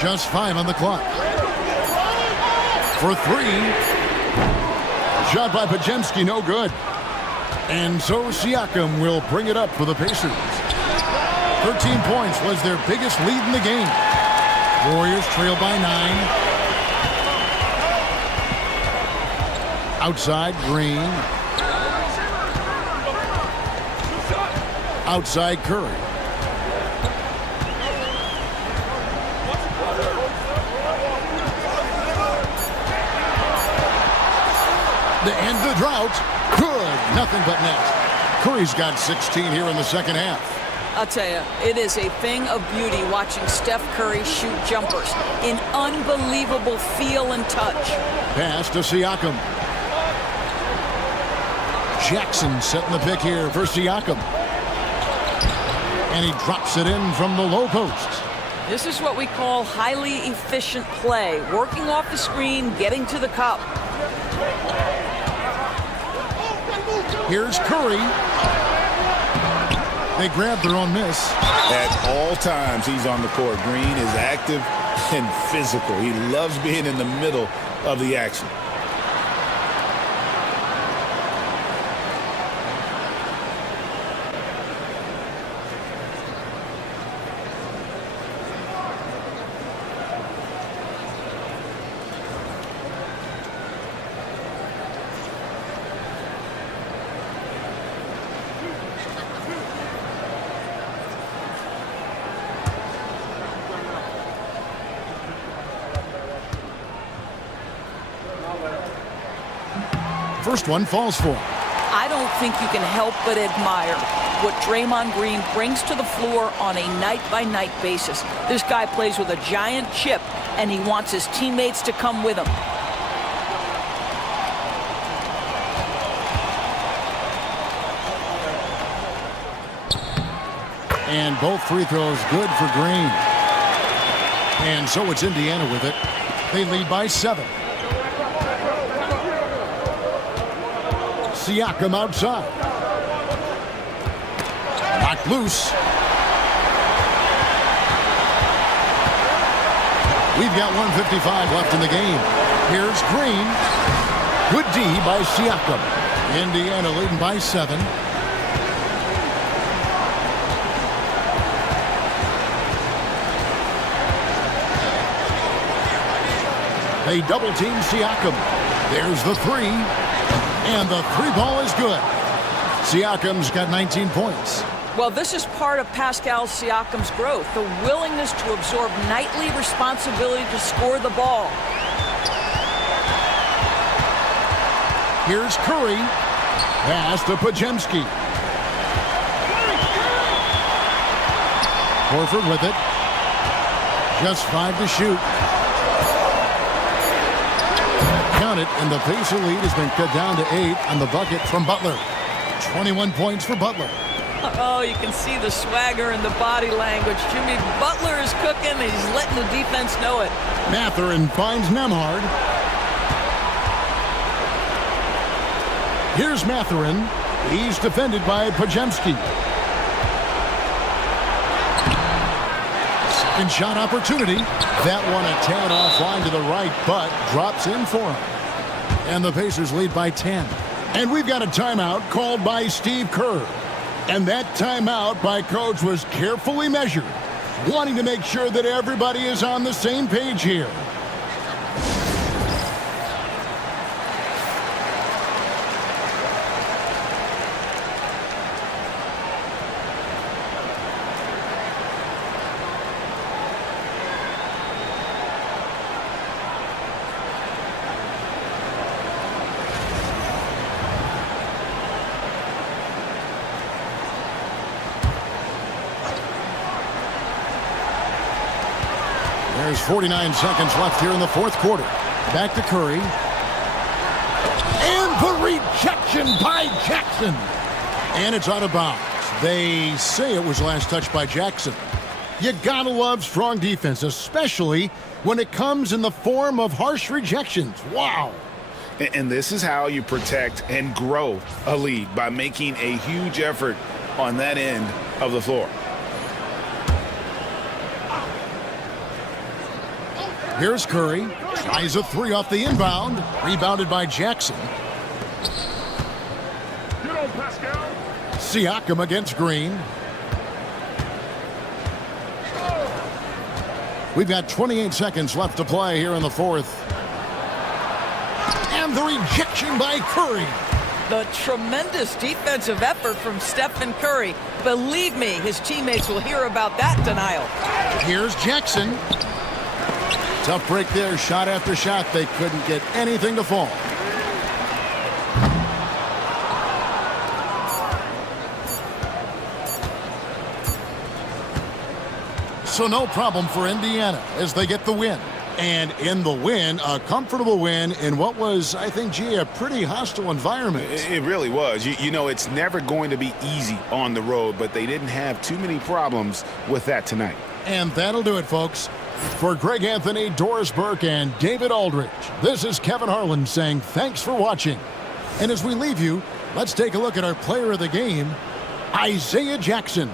Just 5 on the clock. For 3. Shot by Pajemski, no good. And so Siakam will bring it up for the Pacers. 13 points was their biggest lead in the game. Warriors trail by 9. Outside, Green. Outside, Curry. To end the drought. Good. Nothing but net. Curry's got 16 here in the second half. I'll tell you, it is a thing of beauty watching Steph Curry shoot jumpers. An unbelievable feel and touch. Pass to Siakam. Jackson setting the pick here for Siakam. And he drops it in from the low post. This is what we call highly efficient play. Working off the screen, getting to the cup. Here's Curry. They grab their own miss. At all times, he's on the court. Green is active and physical. He loves being in the middle of the action. First one falls for him. I don't think you can help but admire what Draymond Green brings to the floor on a night-by-night basis. This guy plays with a giant chip, and he wants his teammates to come with him. And both free throws good for Green. And so it's Indiana with it. They lead by 7. Siakam outside. Knocked loose. We've got 1:55 left in the game. Here's Green. Good D by Siakam. Indiana leading by 7. They double team Siakam. There's the 3. And the 3 ball is good. Siakam's got 19 points. Well, this is part of Pascal Siakam's growth, the willingness to absorb nightly responsibility to score the ball. Here's Curry. Pass to Pajemski. Horford with it. Just 5 to shoot. Count it, and the Pacer lead has been cut down to 8 on the bucket from Butler. 21 points for Butler. Oh, you can see the swagger and the body language. Jimmy Butler is cooking, and he's letting the defense know it. Matherin finds Nembhard. Here's Matherin. He's defended by Pajemski. Second shot opportunity. That one a tad offline to the right, but drops in for him. And the Pacers lead by 10. And we've got a timeout called by Steve Kerr. And that timeout by Coach was carefully measured, wanting to make sure that everybody is on the same page here. There's 49 seconds left here in the fourth quarter. Back to Curry. And the rejection by Jackson. And it's out of bounds. They say it was last touched by Jackson. You gotta love strong defense, especially when it comes in the form of harsh rejections. Wow. And this is how you protect and grow a lead, by making a huge effort on that end of the floor. Here's Curry. Tries a three off the inbound. Rebounded by Jackson. Siakam against Green. We've got 28 seconds left to play here in the fourth. And the rejection by Curry. The tremendous defensive effort from Stephen Curry. Believe me, his teammates will hear about that denial. Here's Jackson. Tough break there, shot after shot. They couldn't get anything to fall. So no problem for Indiana as they get the win. And in the win, a comfortable win in what was, I think, a pretty hostile environment. It really was. You know, it's never going to be easy on the road, but they didn't have too many problems with that tonight. And that'll do it, folks. For Greg Anthony, Doris Burke, and David Aldridge, this is Kevin Harlan saying thanks for watching. And as we leave you, let's take a look at our player of the game, Isaiah Jackson.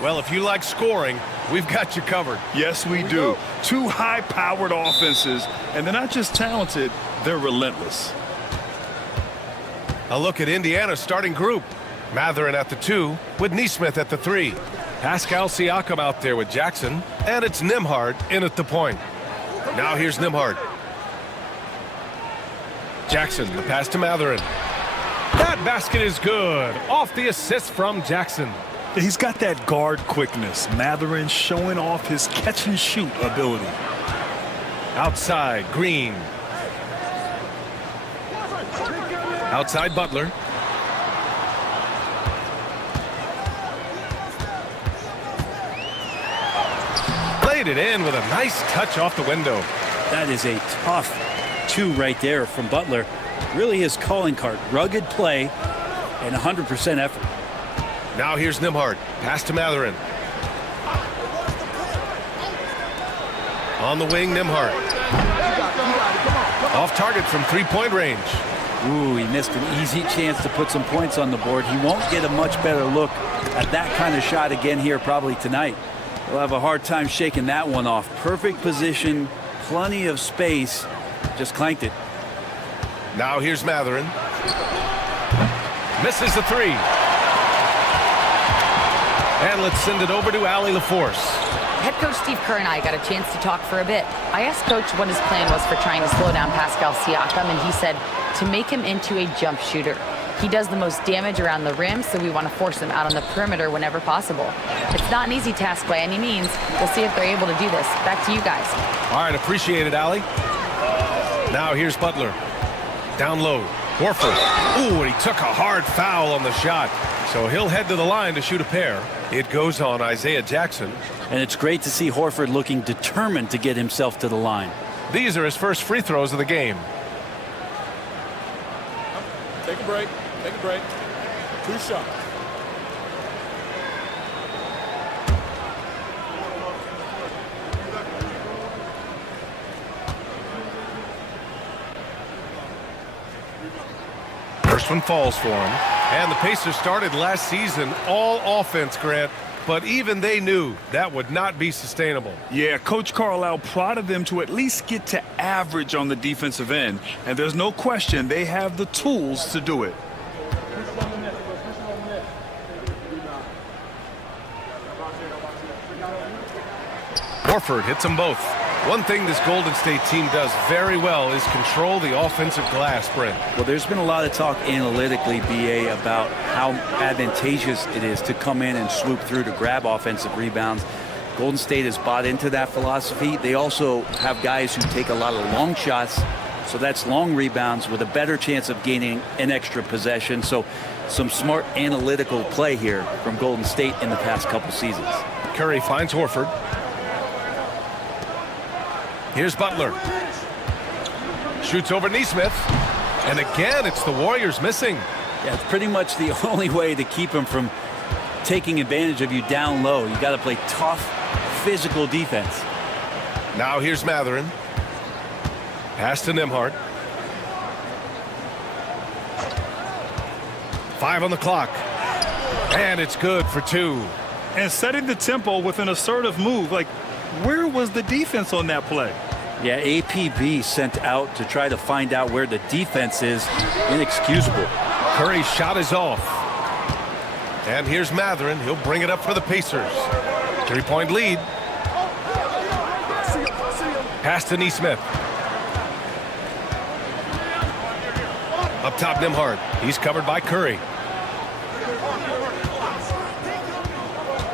Well, if you like scoring, we've got you covered. Yes, we do. Two high-powered offenses, and they're not just talented, they're relentless. A look at Indiana's starting group. Matherin at the 2, with Neesmith at the 3. Pascal Siakam out there with Jackson, and it's Nembhard in at the point. Now here's Nembhard. Jackson, the pass to Matherin. That basket is good. Off the assist from Jackson. He's got that guard quickness. Matherin showing off his catch-and-shoot ability. Outside, Green. Outside, Butler. Played it in with a nice touch off the window. That is a tough 2 right there from Butler. Really his calling card. Rugged play and 100% effort. Now here's Nembhard. Pass to Matherin. On the wing, Nembhard. Off target from three-point range. Ooh, he missed an easy chance to put some points on the board. He won't get a much better look at that kind of shot again here probably tonight. He'll have a hard time shaking that one off. Perfect position, plenty of space. Just clanked it. Now here's Matherin. Misses the three. And let's send it over to Allie LaForce. Head coach Steve Kerr and I got a chance to talk for a bit. I asked Coach what his plan was for trying to slow down Pascal Siakam, and he said to make him into a jump shooter. He does the most damage around the rim, so we want to force him out on the perimeter whenever possible. It's not an easy task by any means. We'll see if they're able to do this. Back to you guys. All right, appreciate it, Allie. Now here's Butler. Down low. Horford. Ooh, and he took a hard foul on the shot. So he'll head to the line to shoot a pair. It goes on Isaiah Jackson. And it's great to see Horford looking determined to get himself to the line. These are his first free throws of the game. Take a break. Take a break. 2 shots. First one falls for him. And the Pacers started last season all offense, Grant. But even they knew that would not be sustainable. Yeah, Coach Carlisle prodded them to at least get to average on the defensive end. And there's no question they have the tools to do it. Horford hits them both. One thing this Golden State team does very well is control the offensive glass, Brent. Well, there's been a lot of talk analytically, BA, about how advantageous it is to come in and swoop through to grab offensive rebounds. Golden State has bought into that philosophy. They also have guys who take a lot of long shots, so that's long rebounds with a better chance of gaining an extra possession. So some smart analytical play here from Golden State in the past couple seasons. Curry finds Horford. Here's Butler. Shoots over Nesmith. And again, it's the Warriors missing. Yeah, it's pretty much the only way to keep him from taking advantage of you down low. You got to play tough, physical defense. Now here's Matherin. Pass to Nembhard. 5 on the clock. And it's good for 2. And setting the tempo with an assertive move. Like, where was the defense on that play? Yeah, APB sent out to try to find out where the defense is. Inexcusable. Curry's shot is off. And here's Matherin. He'll bring it up for the Pacers. 3-point lead. Pass to Nesmith. Up top, Nembhard. He's covered by Curry.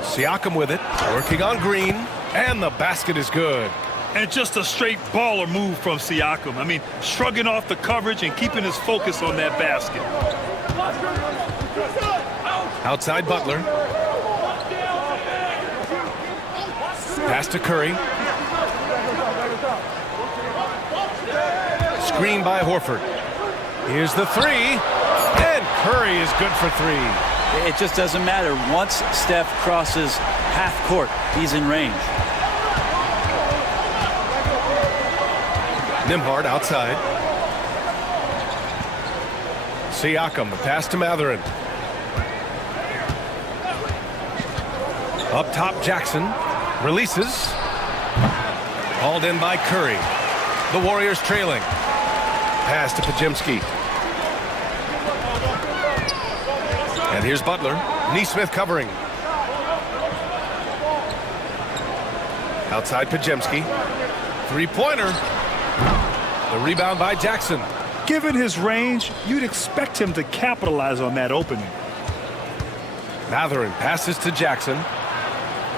Siakam with it. Working on Green. And the basket is good. And just a straight baller move from Siakam. I mean, shrugging off the coverage and keeping his focus on that basket. Outside Butler. Pass to Curry. Screen by Horford. Here's the 3. And Curry is good for 3. It just doesn't matter. Once Steph crosses half court, he's in range. Nembhard outside. Siakam, the pass to Matherin. Up top, Jackson. Releases. Hauled in by Curry. The Warriors trailing. Pass to Pajemski. And here's Butler. Nesmith covering. Outside Pajemski. Three-pointer. The rebound by Jackson. Given his range, you'd expect him to capitalize on that opening. Matherin passes to Jackson.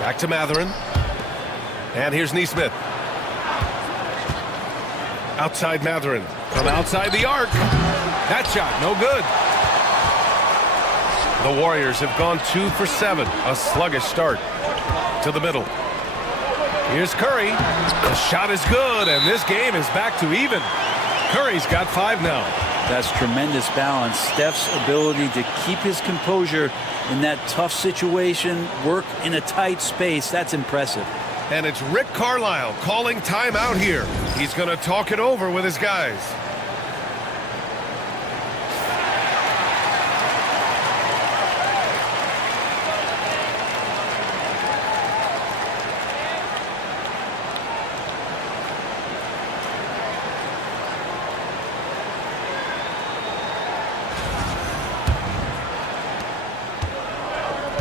Back to Matherin. And here's Nesmith. Outside Matherin. From outside the arc. That shot, no good. The Warriors have gone 2 for 7. A sluggish start. To the middle. Here's Curry. The shot is good, and this game is back to even. Curry's got 5 now. That's tremendous balance. Steph's ability to keep his composure in that tough situation, work in a tight space, that's impressive. And it's Rick Carlisle calling timeout here. He's going to talk it over with his guys.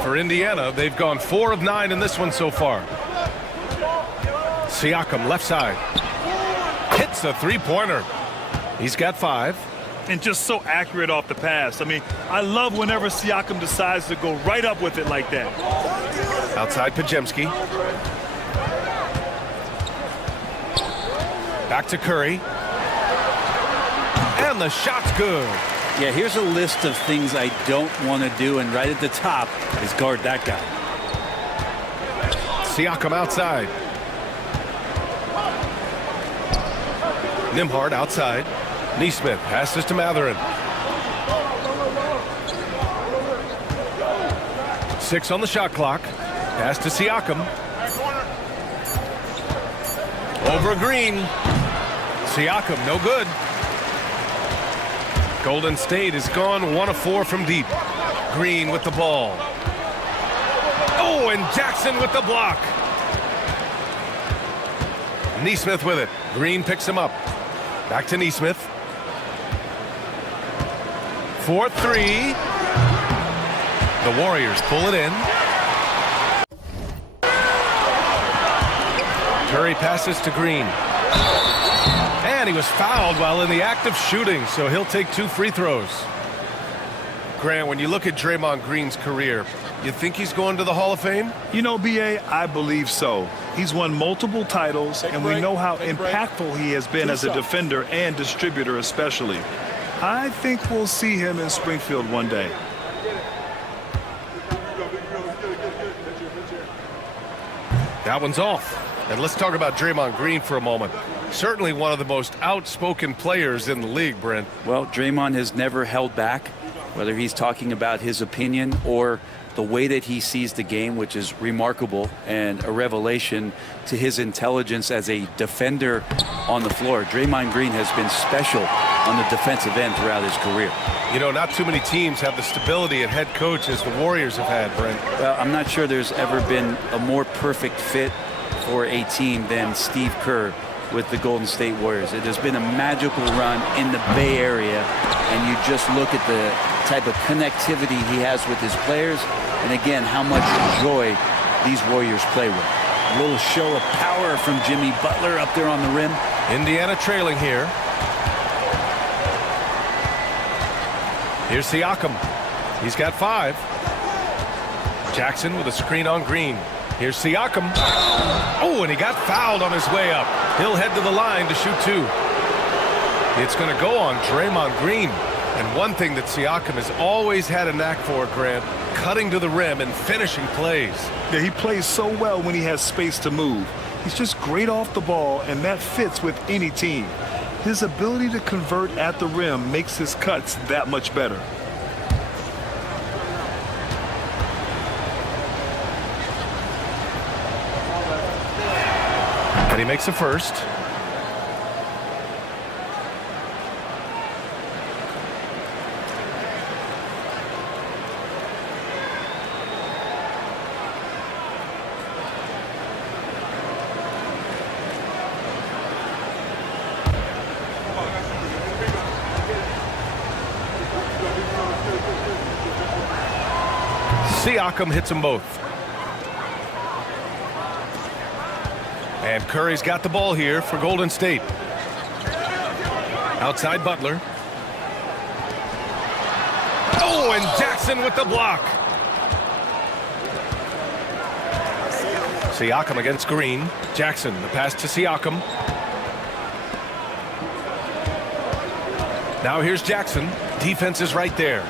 For Indiana, they've gone 4 of 9 in this one so far. Siakam, left side. Hits a three-pointer. He's got 5. And just so accurate off the pass. I mean, I love whenever Siakam decides to go right up with it like that. Outside Pajemski. Back to Curry. And the shot's good. Yeah, here's a list of things I don't want to do, and right at the top is guard that guy. Siakam outside. Nembhard outside. Neesmith passes to Matherin. 6 on the shot clock. Pass to Siakam. Over Green. Siakam, no good. Golden State has gone 1 of 4 from deep. Green with the ball. Oh, and Jackson with the block. Neesmith with it. Green picks him up. Back to Neesmith. 4-3. The Warriors pull it in. Curry passes to Green. And he was fouled while in the act of shooting, so he'll take 2 free throws. Grant, when you look at Draymond Green's career, you think he's going to the Hall of Fame? You know, B.A., I believe so. He's won multiple titles, and we know how impactful he has been as a defender and distributor especially. I think we'll see him in Springfield one day. That one's off. And let's talk about Draymond Green for a moment. Certainly one of the most outspoken players in the league, Brent. Well, Draymond has never held back, whether he's talking about his opinion or the way that he sees the game, which is remarkable and a revelation to his intelligence as a defender on the floor. Draymond Green has been special on the defensive end throughout his career. You know, not too many teams have the stability at head coach as the Warriors have had, Brent. Well, I'm not sure there's ever been a more perfect fit for a team than Steve Kerr with the Golden State Warriors. It has been a magical run in the Bay Area, and you just look at the type of connectivity he has with his players, and again, how much joy these Warriors play with. A little show of power from Jimmy Butler up there on the rim. Indiana trailing here. Here's Siakam. He's got 5. Jackson with a screen on Green. Here's Siakam. Oh, and he got fouled on his way up. He'll head to the line to shoot 2. It's going to go on Draymond Green. And one thing that Siakam has always had a knack for, Grant, cutting to the rim and finishing plays. Yeah, he plays so well when he has space to move. He's just great off the ball, and that fits with any team. His ability to convert at the rim makes his cuts that much better. And he makes the first. Siakam hits them both. And Curry's got the ball here for Golden State. Outside Butler. Oh, and Jackson with the block. Siakam against Green. Jackson, the pass to Siakam. Now here's Jackson. Defense is right there.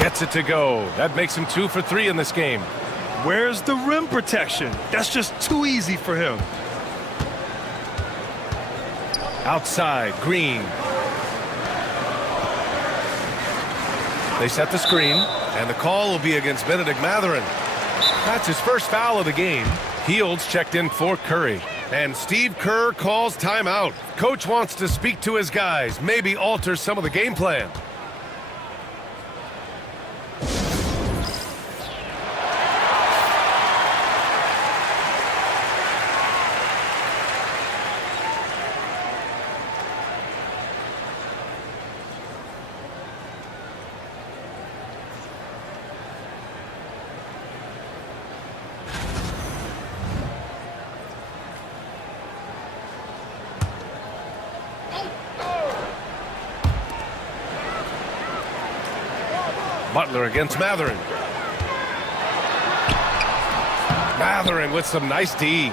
Gets it to go. That makes him 2 for 3 in this game. Where's the rim protection? That's just too easy for him. Outside, Green. They set the screen, and the call will be against Benedict Mathurin. That's his first foul of the game. Fields checked in for Curry. And Steve Kerr calls timeout. Coach wants to speak to his guys, maybe alter some of the game plan. Butler against Mathurin. Mathurin with some nice D.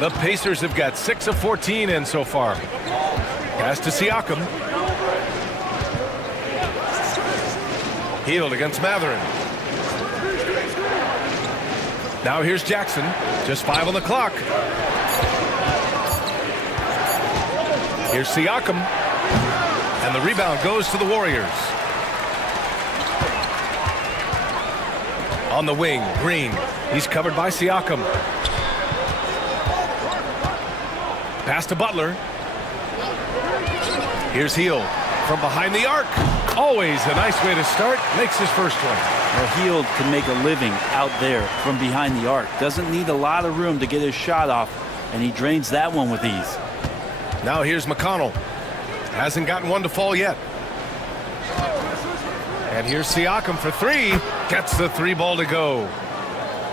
The Pacers have got 6 of 14 in so far. Pass to Siakam. Hield against Mathurin. Now here's Jackson. Just 5 on the clock. Here's Siakam. And the rebound goes to the Warriors. On the wing, Green. He's covered by Siakam. Pass to Butler. Here's Hield from behind the arc. Always a nice way to start. Makes his first one. Well, Hield can make a living out there from behind the arc. Doesn't need a lot of room to get his shot off, and he drains that one with ease. Now here's McConnell. Hasn't gotten one to fall yet. And here's Siakam for 3. Gets the 3 ball to go.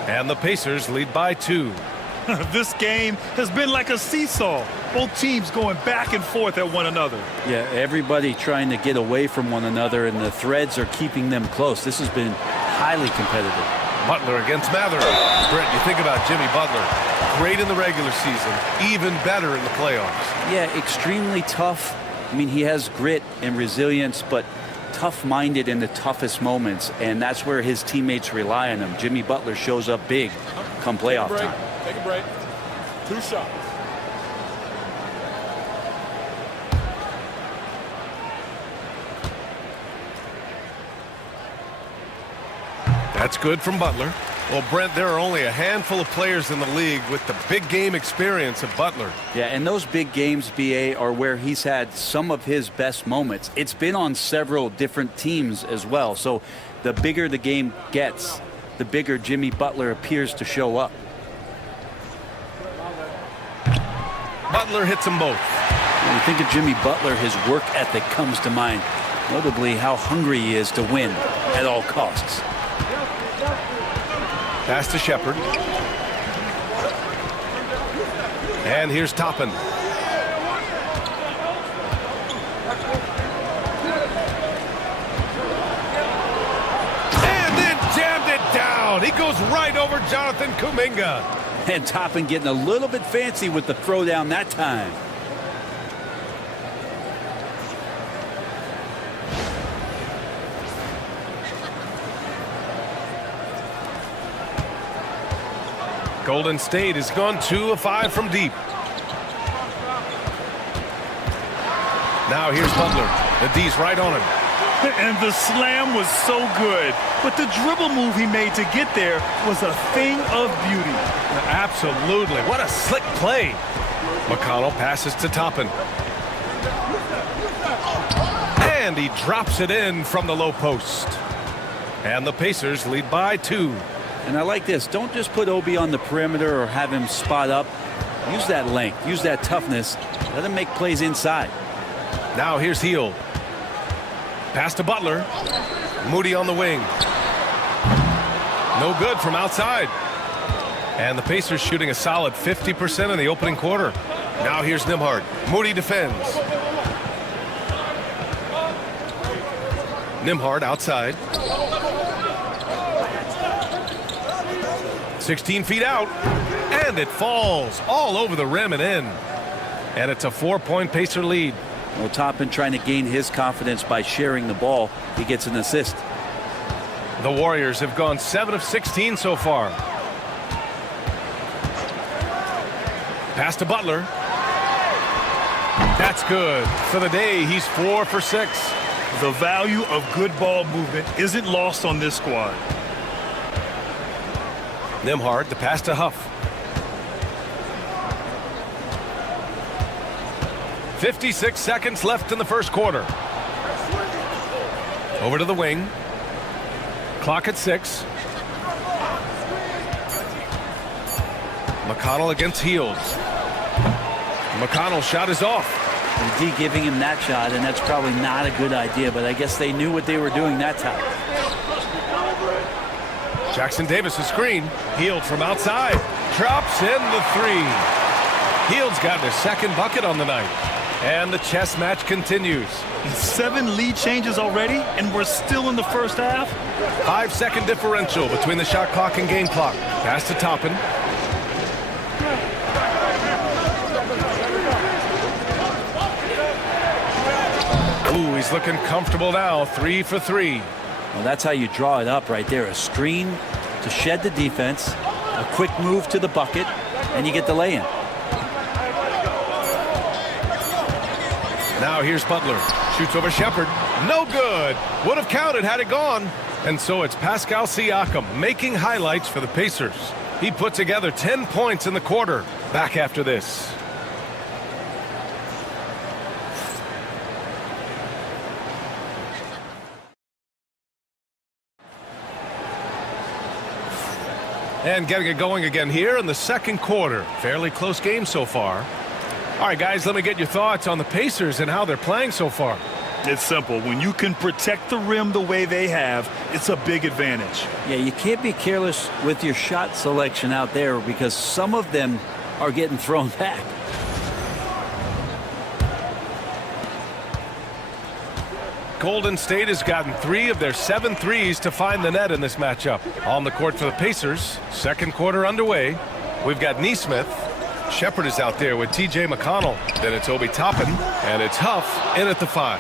And the Pacers lead by 2. This game has been like a seesaw. Both teams going back and forth at one another. Yeah, everybody trying to get away from one another, and the threads are keeping them close. This has been highly competitive. Butler against Mathurin. Brent, you think about Jimmy Butler. Great in the regular season. Even better in the playoffs. Yeah, extremely tough. I mean, he has grit and resilience, but tough-minded in the toughest moments, and that's where his teammates rely on him. Jimmy Butler shows up big come playoff time. Take a break. 2 shots. That's good from Butler. Well, Brent, there are only a handful of players in the league with the big game experience of Butler. Yeah, and those big games, BA, are where he's had some of his best moments. It's been on several different teams as well. So the bigger the game gets, the bigger Jimmy Butler appears to show up. Butler hits them both. When you think of Jimmy Butler, his work ethic comes to mind. Notably, how hungry he is to win at all costs. Pass to Shepard. And here's Toppin. And then jammed it down. He goes right over Jonathan Kuminga. And Toppin getting a little bit fancy with the throwdown that time. Golden State has gone 2 of 5 from deep. Now here's Butler. The D's right on him. And the slam was so good. But the dribble move he made to get there was a thing of beauty. Absolutely. What a slick play. McConnell passes to Toppin. And he drops it in from the low post. And the Pacers lead by 2. And I like this. Don't just put Obi on the perimeter or have him spot up. Use that length. Use that toughness. Let him make plays inside. Now here's Hield. Pass to Butler. Moody on the wing. No good from outside. And the Pacers shooting a solid 50% in the opening quarter. Now here's Nembhard. Moody defends. Nembhard outside. 16 feet out, and it falls all over the rim and in. And it's a 4-point Pacer lead. Well, Toppin trying to gain his confidence by sharing the ball. He gets an assist. The Warriors have gone 7 of 16 so far. Pass to Butler. That's good. For the day, he's 4 for 6. The value of good ball movement isn't lost on this squad. Nembhard, the pass to Huff. 56 seconds left in the first quarter. Over to the wing. Clock at 6. McConnell against Heels. McConnell's shot is off. And D giving him that shot, and that's probably not a good idea, but I guess they knew what they were doing that time. Jackson Davis, a screen. Heald from outside. Drops in the 3. Heald's gotten his second bucket on the night. And the chess match continues. 7 lead changes already, and we're still in the first half. 5-second differential between the shot clock and game clock. Pass to Toppin. Ooh, he's looking comfortable now. 3 for 3. Well, that's how you draw it up right there. A screen to shed the defense, a quick move to the bucket, and you get the lay-in. Now here's Butler. Shoots over Shepard. No good. Would have counted had it gone. And so it's Pascal Siakam making highlights for the Pacers. He put together 10 points in the quarter. Back after this. And getting it going again here in the second quarter. Fairly close game so far. All right, guys, let me get your thoughts on the Pacers and how they're playing so far. It's simple. When you can protect the rim the way they have, it's a big advantage. Yeah, you can't be careless with your shot selection out there because some of them are getting thrown back. Golden State has gotten 3 of their 7 threes to find the net in this matchup. On the court for the Pacers, second quarter underway. We've got Nesmith. Shepard is out there with T.J. McConnell. Then it's Obi Toppin, and it's Huff in at the 5.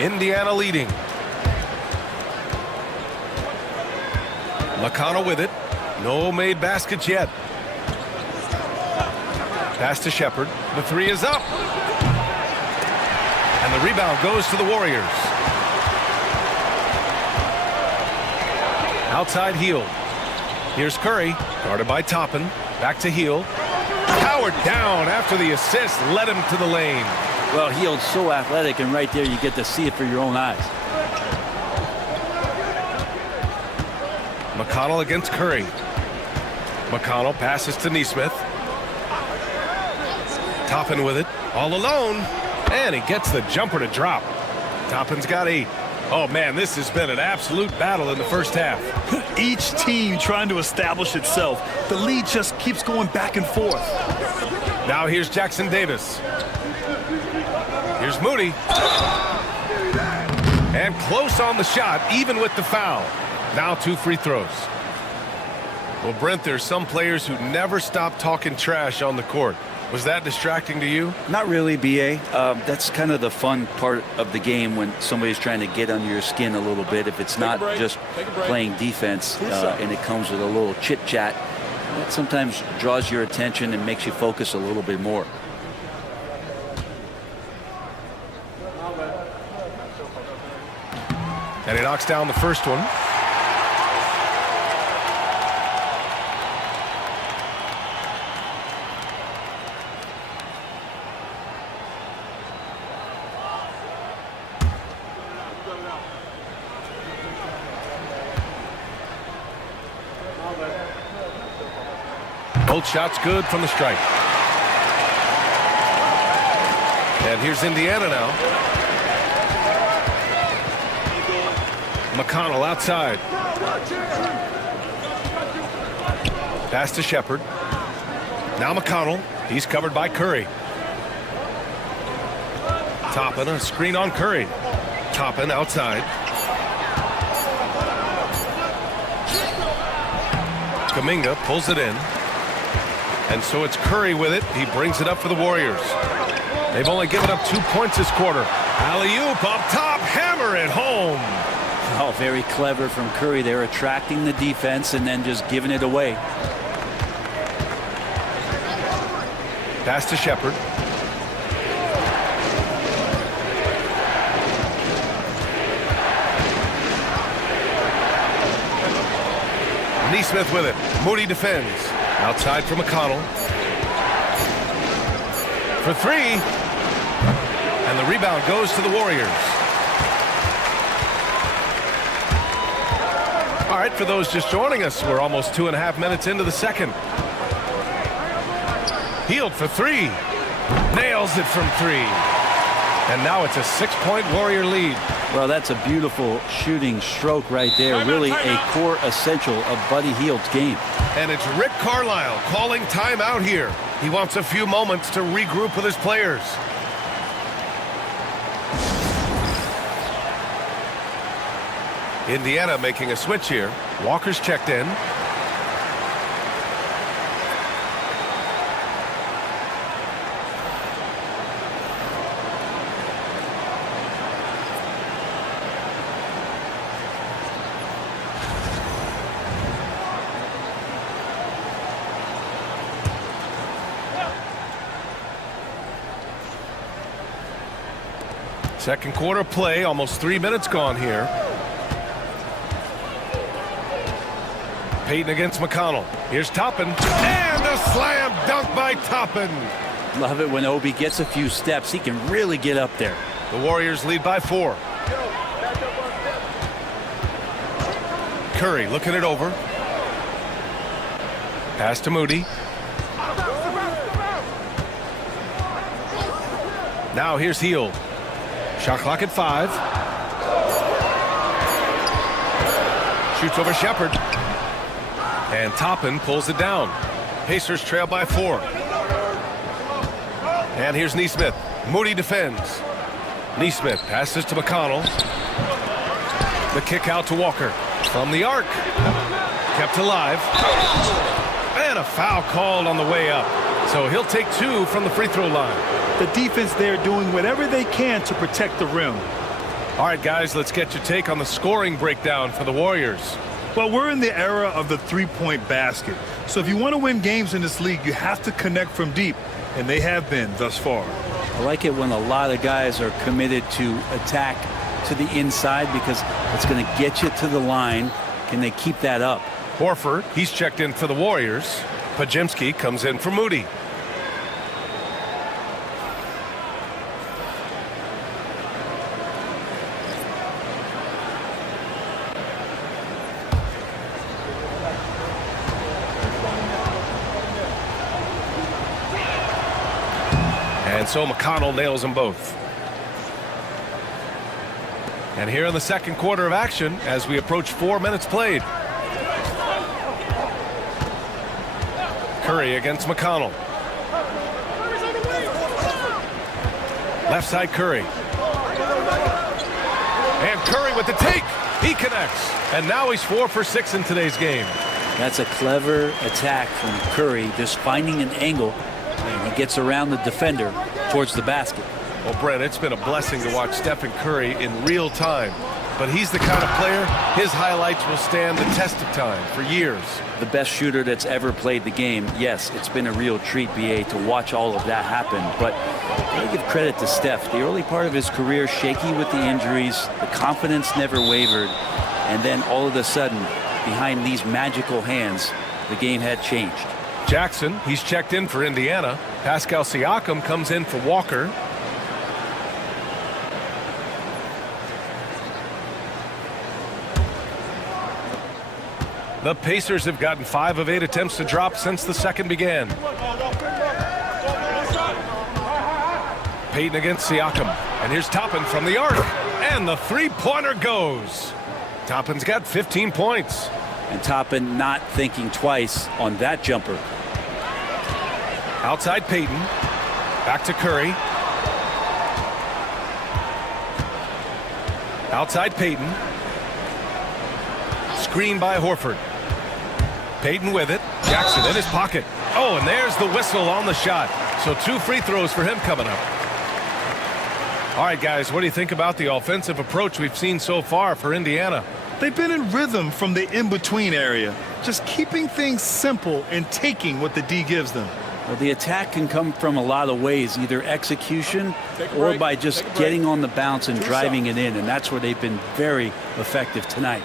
Indiana leading. McConnell with it. No made baskets yet. Pass to Shepard. The 3 is up. And the rebound goes to the Warriors. Outside Hield. Here's Curry, guarded by Toppin. Back to Hield. Powered down after the assist led him to the lane. Well, Hield's so athletic, and right there you get to see it for your own eyes. McConnell against Curry. McConnell passes to Nesmith. Toppin with it, all alone. And he gets the jumper to drop. Toppin's got 8. Oh, man, this has been an absolute battle in the first half. Each team trying to establish itself. The lead just keeps going back and forth. Now here's Jackson Davis. Here's Moody. And close on the shot, even with the foul. Now 2 free throws. Well, Brent, there's some players who never stop talking trash on the court. Was that distracting to you? Not really, B.A. That's kind of the fun part of the game when somebody's trying to get under your skin a little bit. If it's not just playing defense and it comes with a little chit-chat, that sometimes draws your attention and makes you focus a little bit more. And he knocks down the first one. Both shots good from the stripe. And here's Indiana now. McConnell outside. Pass to Shepard. Now McConnell. He's covered by Curry. Toppin, a screen on Curry. Toppin outside. Kuminga pulls it in. And so it's Curry with it. He brings it up for the Warriors. They've only given up 2 points this quarter. Alley-oop up top, hammer it home. Oh, very clever from Curry. They're attracting the defense and then just giving it away. Pass to Shepard. Nesmith with it. Moody defends. Outside for McConnell. For three. And the rebound goes to the Warriors. All right, for those just joining us, we're almost 2.5 minutes into the second. Healed for three. Nails it from three. And now it's a 6-point Warrior lead. Well, that's a beautiful shooting stroke right there. Really a core essential of Buddy Hield's game. And it's Rick Carlisle calling timeout here. He wants a few moments to regroup with his players. Indiana making a switch here. Walker's checked in. Second quarter play, almost 3 minutes gone here. Payton against McConnell. Here's Toppin. And a slam dunk by Toppin. Love it when Obi gets a few steps. He can really get up there. The Warriors lead by 4. Curry looking it over. Pass to Moody. Now here's Hield. Shot clock at 5. Shoots over Shepherd. And Toppin pulls it down. Pacers trail by 4. And here's Nesmith. Moody defends. Nesmith passes to McConnell. The kick out to Walker. From the arc. Kept alive. And a foul called on the way up. So he'll take 2 from the free throw line. The defense there doing whatever they can to protect the rim. All right, guys, let's get your take on the scoring breakdown for the Warriors. Well, we're in the era of the three-point basket. So if you want to win games in this league, you have to connect from deep. And they have been thus far. I like it when a lot of guys are committed to attack to the inside because it's going to get you to the line. Can they keep that up? Horford, he's checked in for the Warriors. Pajemski comes in for Moody. And so McConnell nails them both. And here in the second quarter of action as we approach 4 minutes played. Curry against McConnell. Left side Curry. And Curry with the take. He connects. And now he's 4 for 6 in today's game. That's a clever attack from Curry, just finding an angle. And he gets around the defender towards the basket. Well, Brent, it's been a blessing to watch Stephen Curry in real time. But he's the kind of player, his highlights will stand the test of time for years. The best shooter that's ever played the game. Yes, it's been a real treat, BA, to watch all of that happen. But I give credit to Steph. The early part of his career, shaky with the injuries. The confidence never wavered. And then all of a sudden, behind these magical hands, the game had changed. Jackson, he's checked in for Indiana. Pascal Siakam comes in for Walker. The Pacers have gotten 5 of 8 attempts to drop since the second began. Payton against Siakam. And here's Toppin from the arc. And the three-pointer goes. Toppin's got 15 points. And Toppin not thinking twice on that jumper. Outside Payton. Back to Curry. Outside Payton. Screen by Horford. Payton with it. Jackson in his pocket. Oh, and there's the whistle on the shot. So 2 free throws for him coming up. All right, guys, what do you think about the offensive approach we've seen so far for Indiana? They've been in rhythm from the in-between area, just keeping things simple and taking what the D gives them. Well, the attack can come from a lot of ways, either execution or by just getting on the bounce and driving it in, and that's where they've been very effective tonight.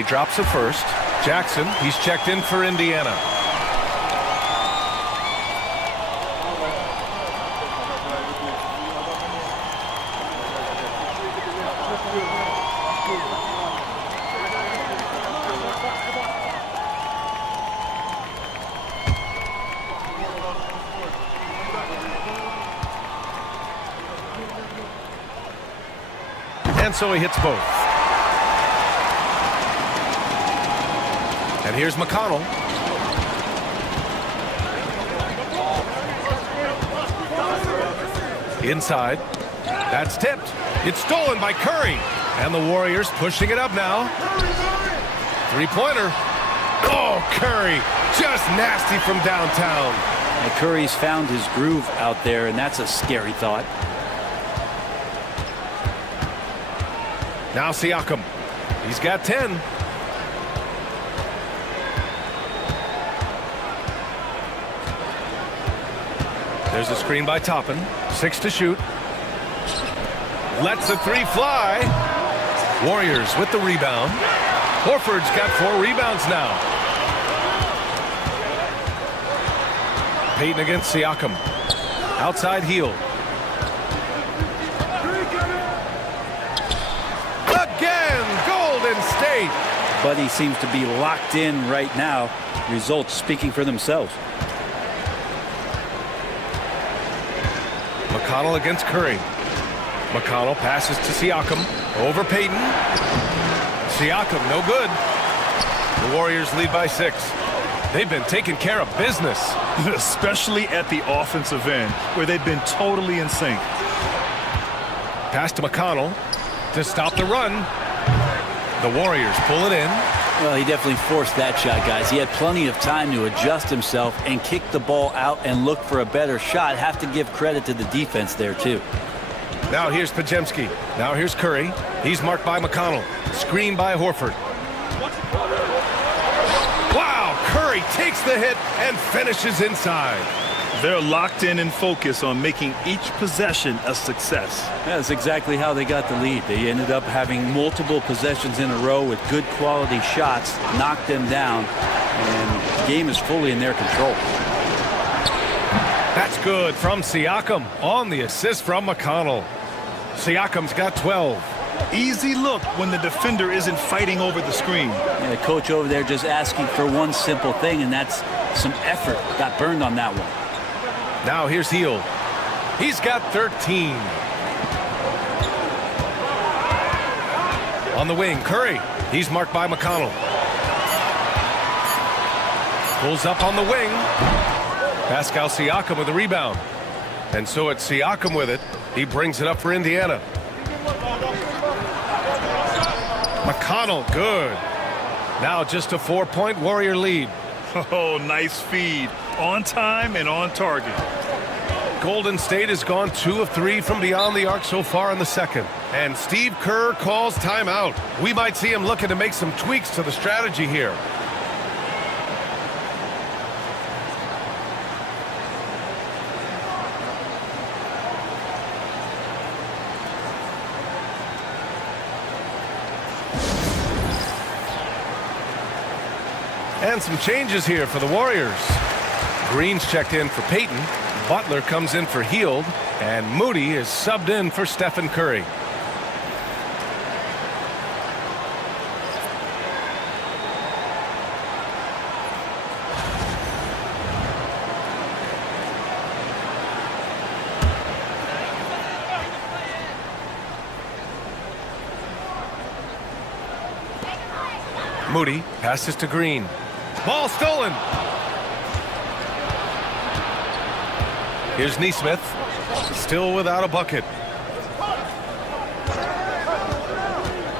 he drops it first. Jackson, he's checked in for Indiana. And so he hits both. And here's McConnell. Inside. That's tipped. It's stolen by Curry. And the Warriors pushing it up now. Three-pointer. Oh, Curry. Just nasty from downtown. And Curry's found his groove out there, and that's a scary thought. Now Siakam. He's got 10. There's a screen by Toppin. 6 to shoot. Lets the three fly. Warriors with the rebound. Horford's got 4 rebounds now. Payton against Siakam. Outside heel. Golden State. But he seems to be locked in right now. Results speaking for themselves. McConnell against Curry. McConnell passes to Siakam. Over Payton. Siakam, no good. The Warriors lead by 6. They've been taking care of business. Especially at the offensive end, where they've been totally in sync. Pass to McConnell to stop the run. The Warriors pull it in. Well, he definitely forced that shot, guys. He had plenty of time to adjust himself and kick the ball out and look for a better shot. Have to give credit to the defense there, too. Now here's Pajemski. Now here's Curry. He's marked by McConnell. Screen by Horford. Wow, Curry takes the hit and finishes inside. They're locked in and focused on making each possession a success. That's exactly how they got the lead. They ended up having multiple possessions in a row with good quality shots, knocked them down, and the game is fully in their control. That's good from Siakam on the assist from McConnell. Siakam's got 12. Easy look when the defender isn't fighting over the screen. Yeah, the coach over there just asking for one simple thing, and that's some effort. Got burned on that one. Now here's Hield. He's got 13. On the wing, Curry. He's marked by McConnell. Pulls up on the wing. Pascal Siakam with the rebound. And so it's Siakam with it. He brings it up for Indiana. McConnell, good. Now just a 4-point Warrior lead. Oh, nice feed. On time and on target. Golden State has gone 2 of 3 from beyond the arc so far in the second. And Steve Kerr calls timeout. We might see him looking to make some tweaks to the strategy here. And some changes here for the Warriors. Green's checked in for Payton. Butler comes in for Hield. And Moody is subbed in for Stephen Curry. Moody passes to Green. Ball stolen. Here's Nesmith, still without a bucket.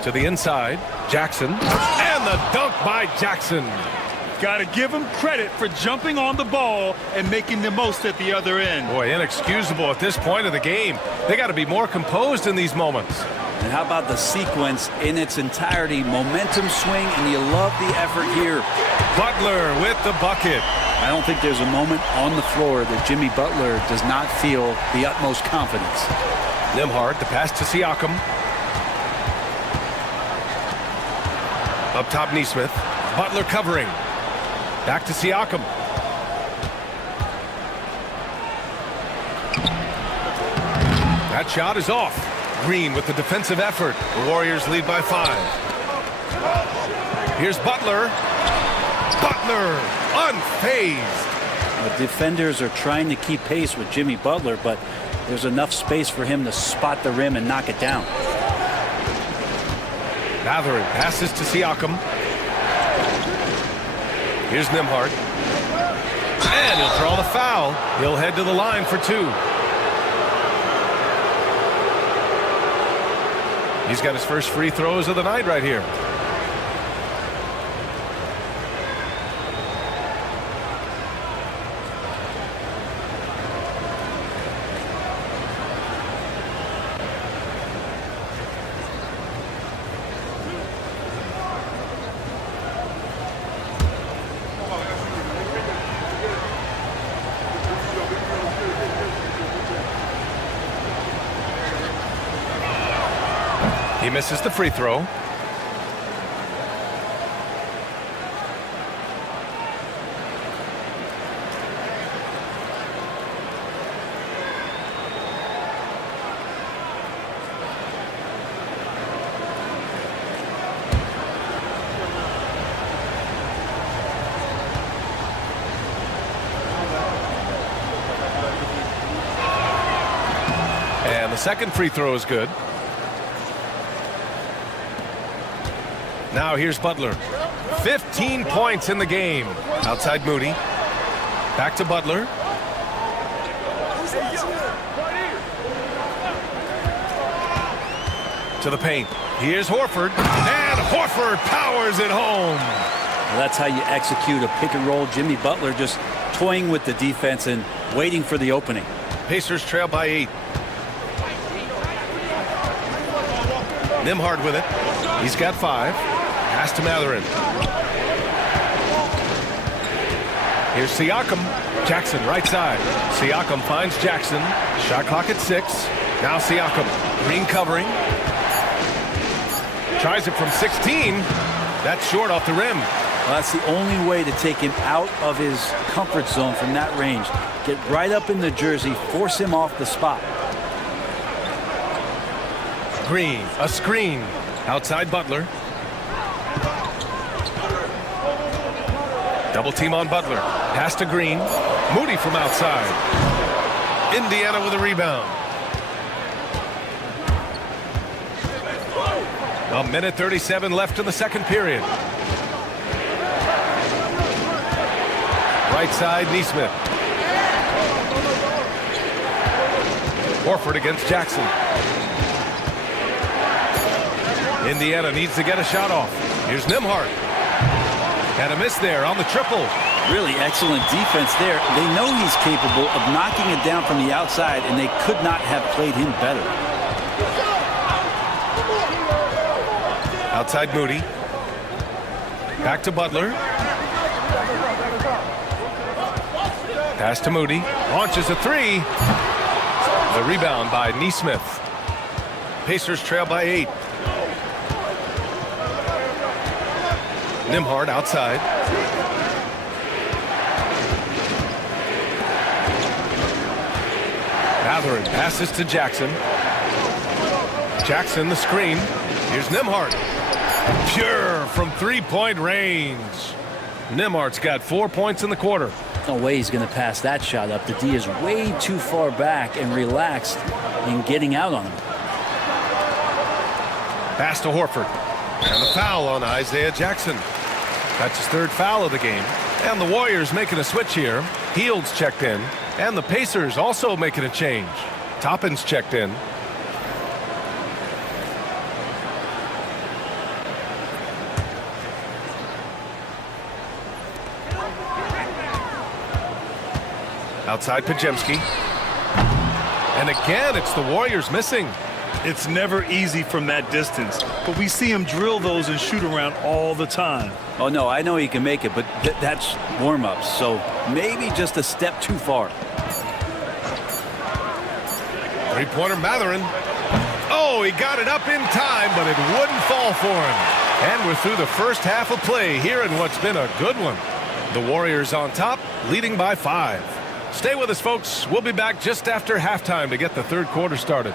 To the inside, Jackson, and the dunk by Jackson. Got to give him credit for jumping on the ball and making the most at the other end. Boy, inexcusable at this point of the game. They got to be more composed in these moments. And how about the sequence in its entirety? Momentum swing, and you love the effort here. Butler with the bucket. I don't think there's a moment on the floor that Jimmy Butler does not feel the utmost confidence. Nembhard, the pass to Siakam. Up top, Neesmith. Butler covering. Back to Siakam. That shot is off. Green with the defensive effort. The Warriors lead by 5. Here's Butler. Butler, unfazed. The defenders are trying to keep pace with Jimmy Butler, but there's enough space for him to spot the rim and knock it down. Mathurin passes to Siakam. Here's Nembhard. And he'll draw the foul. He'll head to the line for 2. He's got his first free throws of the night right here. He misses the free throw. And the second free throw is good. Now here's Butler. 15 points in the game. Outside Moody. Back to Butler. To the paint. Here's Horford. And Horford powers it home. Well, that's how you execute a pick and roll. Jimmy Butler just toying with the defense and waiting for the opening. Pacers trail by 8. Nembhard with it. He's got 5. Pass to Mathurin. Here's Siakam. Jackson right side. Siakam finds Jackson. Shot clock at 6. Now Siakam. Green covering. Tries it from 16. That's short off the rim. Well, that's the only way to take him out of his comfort zone from that range. Get right up in the jersey. Force him off the spot. Green. A screen. Outside Butler. Double team on Butler. Pass to Green. Moody from outside. Indiana with a rebound. A minute 37 left in the second period. Right side, Neesmith. Horford against Jackson. Indiana needs to get a shot off. Here's Nembhard. And a miss there on the triple. Really excellent defense there. They know he's capable of knocking it down from the outside, and they could not have played him better. Outside Moody. Back to Butler. Pass to Moody. Launches a 3. The rebound by Neesmith. Pacers trail by 8. Nembhard outside. Mathurin passes to Jackson. Jackson the screen. Here's Nembhard. Pure from 3-point range. Nembhard's got 4 points in the quarter. No way he's going to pass that shot up. The D is way too far back and relaxed in getting out on him. Pass to Horford. And the foul on Isaiah Jackson. That's his 3rd foul of the game. And the Warriors making a switch here. Hield's checked in. And the Pacers also making a change. Toppin's checked in. Outside Pajemski. And again, it's the Warriors missing. It's never easy from that distance, but we see him drill those and shoot around all the time. Oh, no, I know he can make it, but that's warm-ups, so maybe just a step too far. Three-pointer Mathurin. Oh, he got it up in time, but it wouldn't fall for him. And we're through the first half of play here in what's been a good one. The Warriors on top, leading by 5. Stay with us, folks. We'll be back just after halftime to get the third quarter started.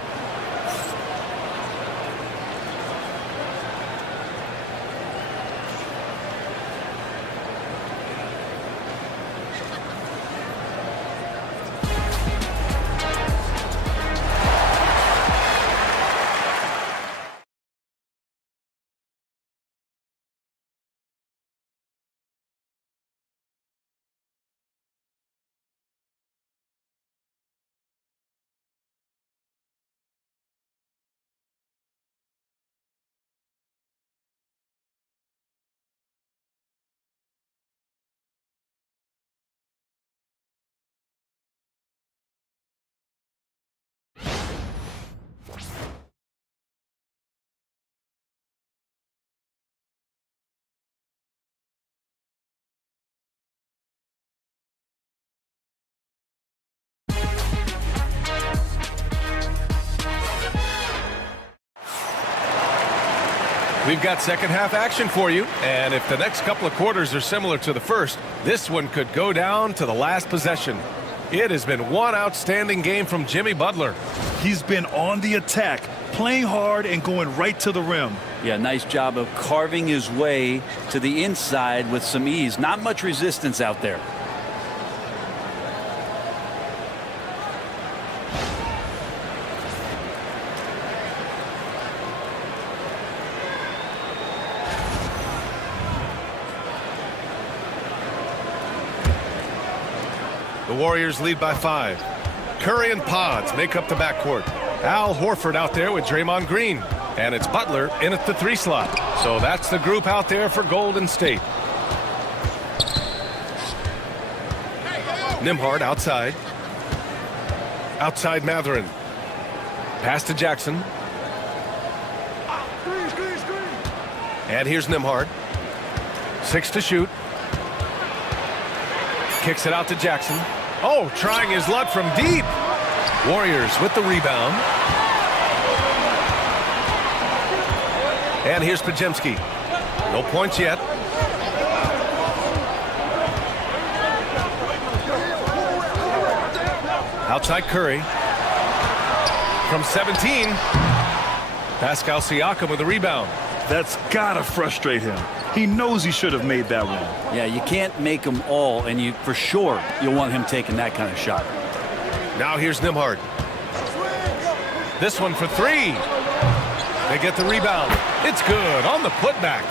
We've got second half action for you, and if the next couple of quarters are similar to the first, this one could go down to the last possession. It has been one outstanding game from Jimmy Butler. He's been on the attack, playing hard and going right to the rim. Yeah, nice job of carving his way to the inside with some ease. Not much resistance out there. The Warriors lead by 5. Curry and Pods make up the backcourt. Al Horford out there with Draymond Green. And it's Butler in at the 3 slot. So that's the group out there for Golden State. Nembhard outside. Outside Mathurin. Pass to Jackson. And here's Nembhard. 6 to shoot. Kicks it out to Jackson. Oh, trying his luck from deep. Warriors with the rebound. And here's Pajemski. No points yet. Outside Curry. From 17. Pascal Siakam with the rebound. That's gotta frustrate him. He knows he should have made that one. Yeah, you can't make them all, and you for sure you'll want him taking that kind of shot. Now here's Nembhard. This one for 3. They get the rebound. It's good on the putback.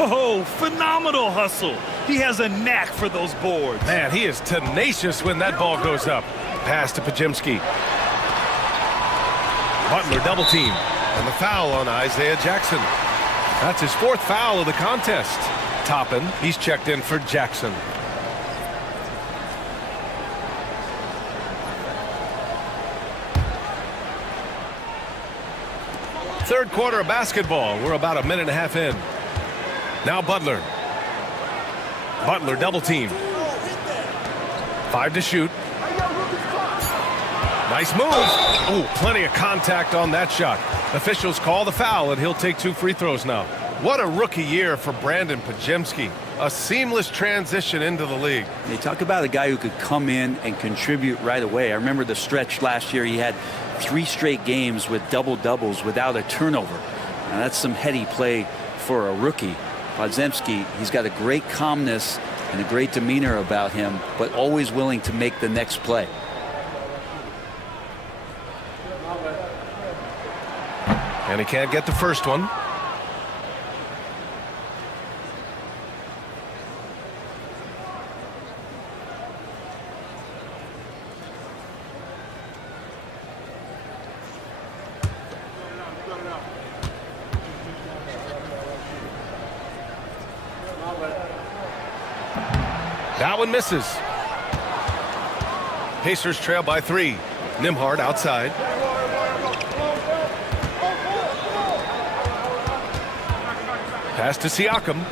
Oh, phenomenal hustle. He has a knack for those boards. Man, he is tenacious when that ball goes up. Pass to Pajemski. Butler double team. And the foul on Isaiah Jackson. That's his 4th foul of the contest. Toppin, he's checked in for Jackson. Third quarter of basketball. We're about a minute and a half in. Now Butler. Butler double team. 5 to shoot. Nice move. Ooh, plenty of contact on that shot. Officials call the foul, and he'll take 2 free throws now. What a rookie year for Brandon Pajemski. A seamless transition into the league. They talk about a guy who could come in and contribute right away. I remember the stretch last year. He had 3 straight games with double-doubles without a turnover. Now, that's some heady play for a rookie. Pajemski, he's got a great calmness and a great demeanor about him, but always willing to make the next play. And he can't get the first one. That one misses. Pacers trail by 3. Nembhard outside. Pass to Siakam.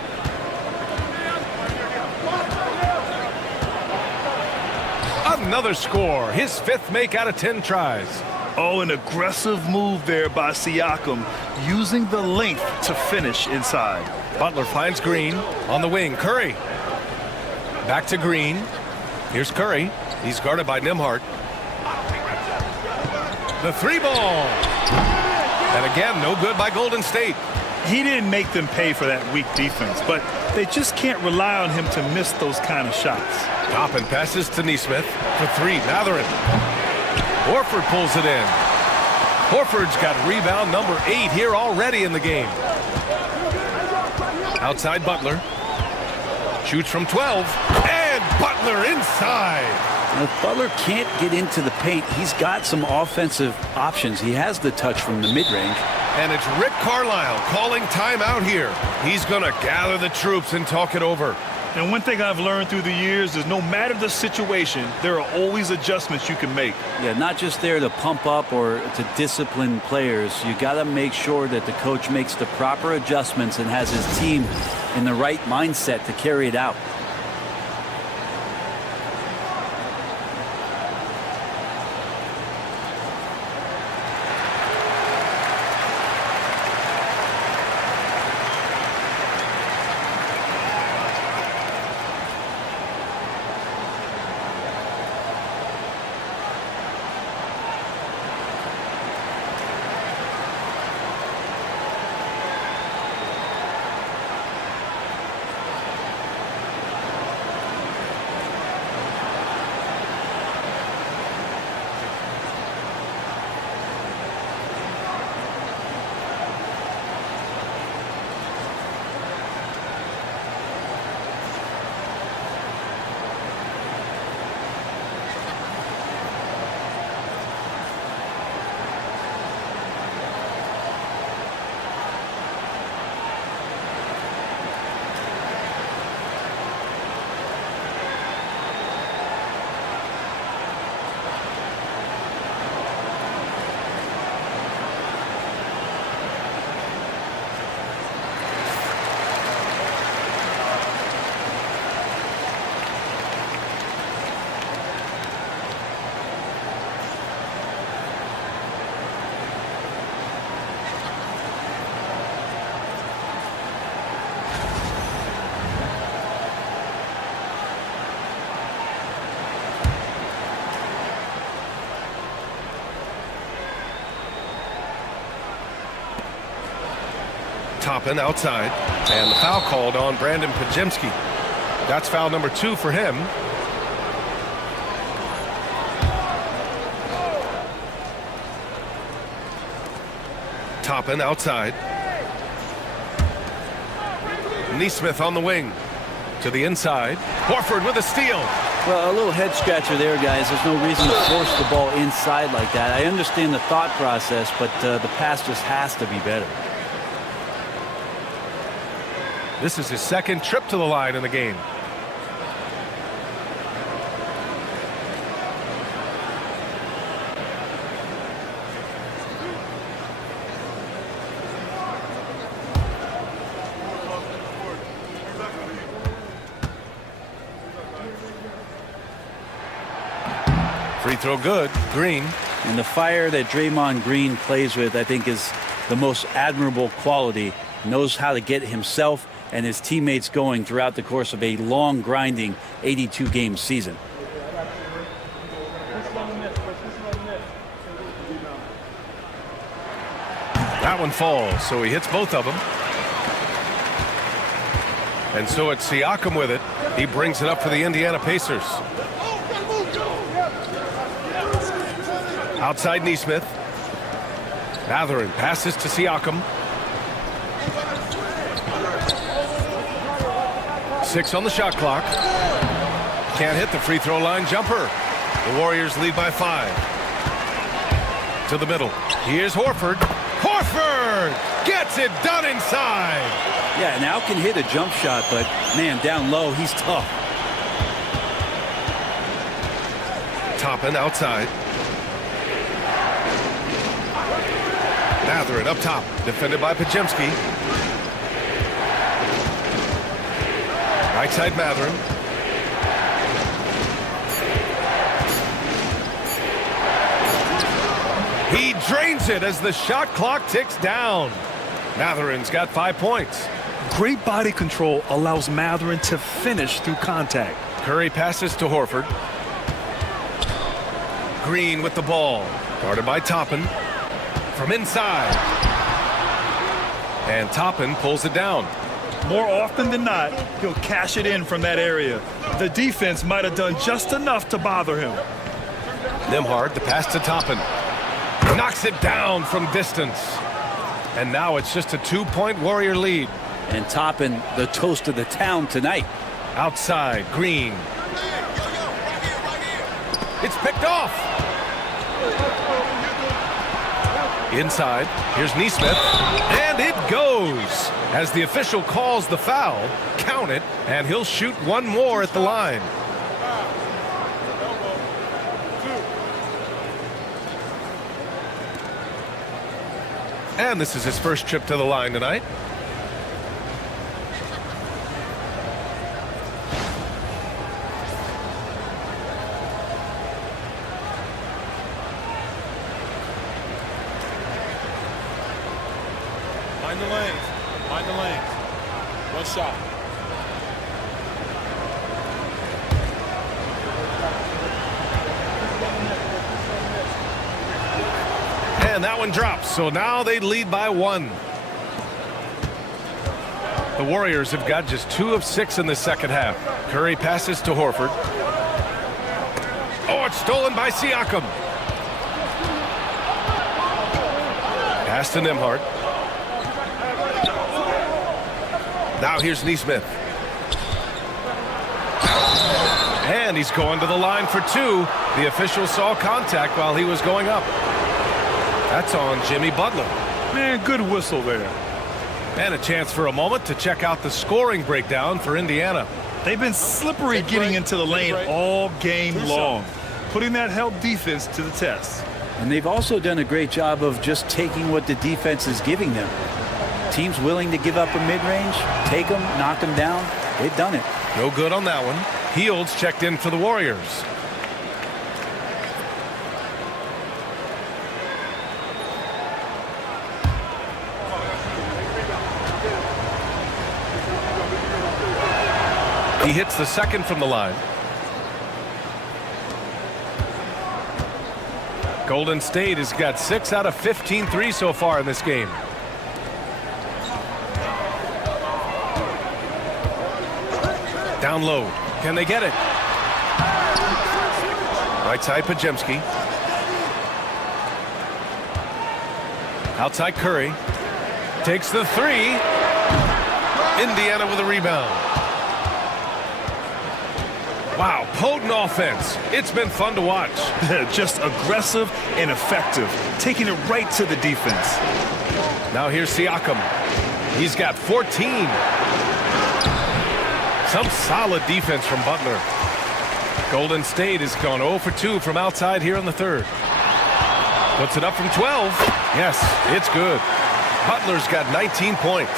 Another score. His 5th make out of 10 tries. Oh, an aggressive move there by Siakam, using the length to finish inside. Butler finds Green on the wing. Curry. Back to Green. Here's Curry. He's guarded by Nembhard. The three ball. And again, no good by Golden State. He didn't make them pay for that weak defense, but they just can't rely on him to miss those kind of shots. Toppin passes to Nesmith for three. Matherin. Horford pulls it in. Horford's got rebound number 8 here already in the game. Outside Butler. Shoots from 12. And Butler inside. Now, if Butler can't get into the paint, he's got some offensive options. He has the touch from the mid-range. And it's Rick Carlisle calling timeout here. He's going to gather the troops and talk it over. And one thing I've learned through the years is no matter the situation, there are always adjustments you can make. Yeah, not just there to pump up or to discipline players. You got to make sure that the coach makes the proper adjustments and has his team in the right mindset to carry it out. Toppin outside, and the foul called on Brandon Podziemski. That's foul number 2 for him. Toppin outside. Nesmith on the wing. To the inside. Horford with a steal. Well, a little head scratcher there, guys. There's no reason to force the ball inside like that. I understand the thought process, but the pass just has to be better. This is his second trip to the line in the game. Free throw good. Green. And the fire that Draymond Green plays with, I think, is the most admirable quality. Knows how to get himself and his teammates going throughout the course of a long, grinding 82-game season. That one falls, so he hits both of them. And so it's Siakam with it. He brings it up for the Indiana Pacers. Outside Nesmith. Matherin passes to Siakam. 6 on the shot clock. Can't hit the free throw line jumper. The Warriors lead by 5. To the middle. Here's Horford. Horford gets it done inside. Yeah, now can hit a jump shot, but man, down low, he's tough. Toppin outside. Matherin up top. Defended by Podziemski. Right side Matherin. drains it as the shot clock ticks down. Matherin's got 5 points. Great body control allows Matherin to finish through contact. Curry passes to Horford. Green with the ball. Guarded by Toppin. From inside. And Toppin pulls it down. More often than not, he'll cash it in from that area. The defense might have done just enough to bother him. Nembhard, the pass to Toppin. Knocks it down from distance. And now it's just a 2-point Warrior lead. And Toppin, the toast of the town tonight. Outside, Green. It's picked off. Inside, here's Nesmith. And it goes. As the official calls the foul, count it, and he'll shoot one more at the line. And this is his first trip to the line tonight. Mind the lanes. Mind the lanes. One shot. And that one drops, so now they lead by 1. The Warriors have got just 2 of 6 in the second half. Curry passes to Horford. Oh, it's stolen by Siakam. Pass to Nembhard. Now here's Nesmith. And he's going to the line for 2. The official saw contact while he was going up. That's on Jimmy Butler. Man, good whistle there. And a chance for a moment to check out the scoring breakdown for Indiana. They've been slippery getting into the lane all game long, putting that help defense to the test. And they've also done a great job of just taking what the defense is giving them. Teams willing to give up a mid-range, take them, knock them down. They've done it. No good on that one. Heald's checked in for the Warriors. He hits the second from the line. Golden State has got 6 out of 15 threes so far in this game. Down low. Can they get it? Right side, Podziemski. Outside, Curry. Takes the 3. Indiana with a rebound. Wow, potent offense. It's been fun to watch. Just aggressive and effective, taking it right to the defense. Now here's Siakam. He's got 14. Some solid defense from Butler. Golden State has gone 0 for 2 from outside here in the third. Puts it up from 12. Yes, it's good. Butler's got 19 points.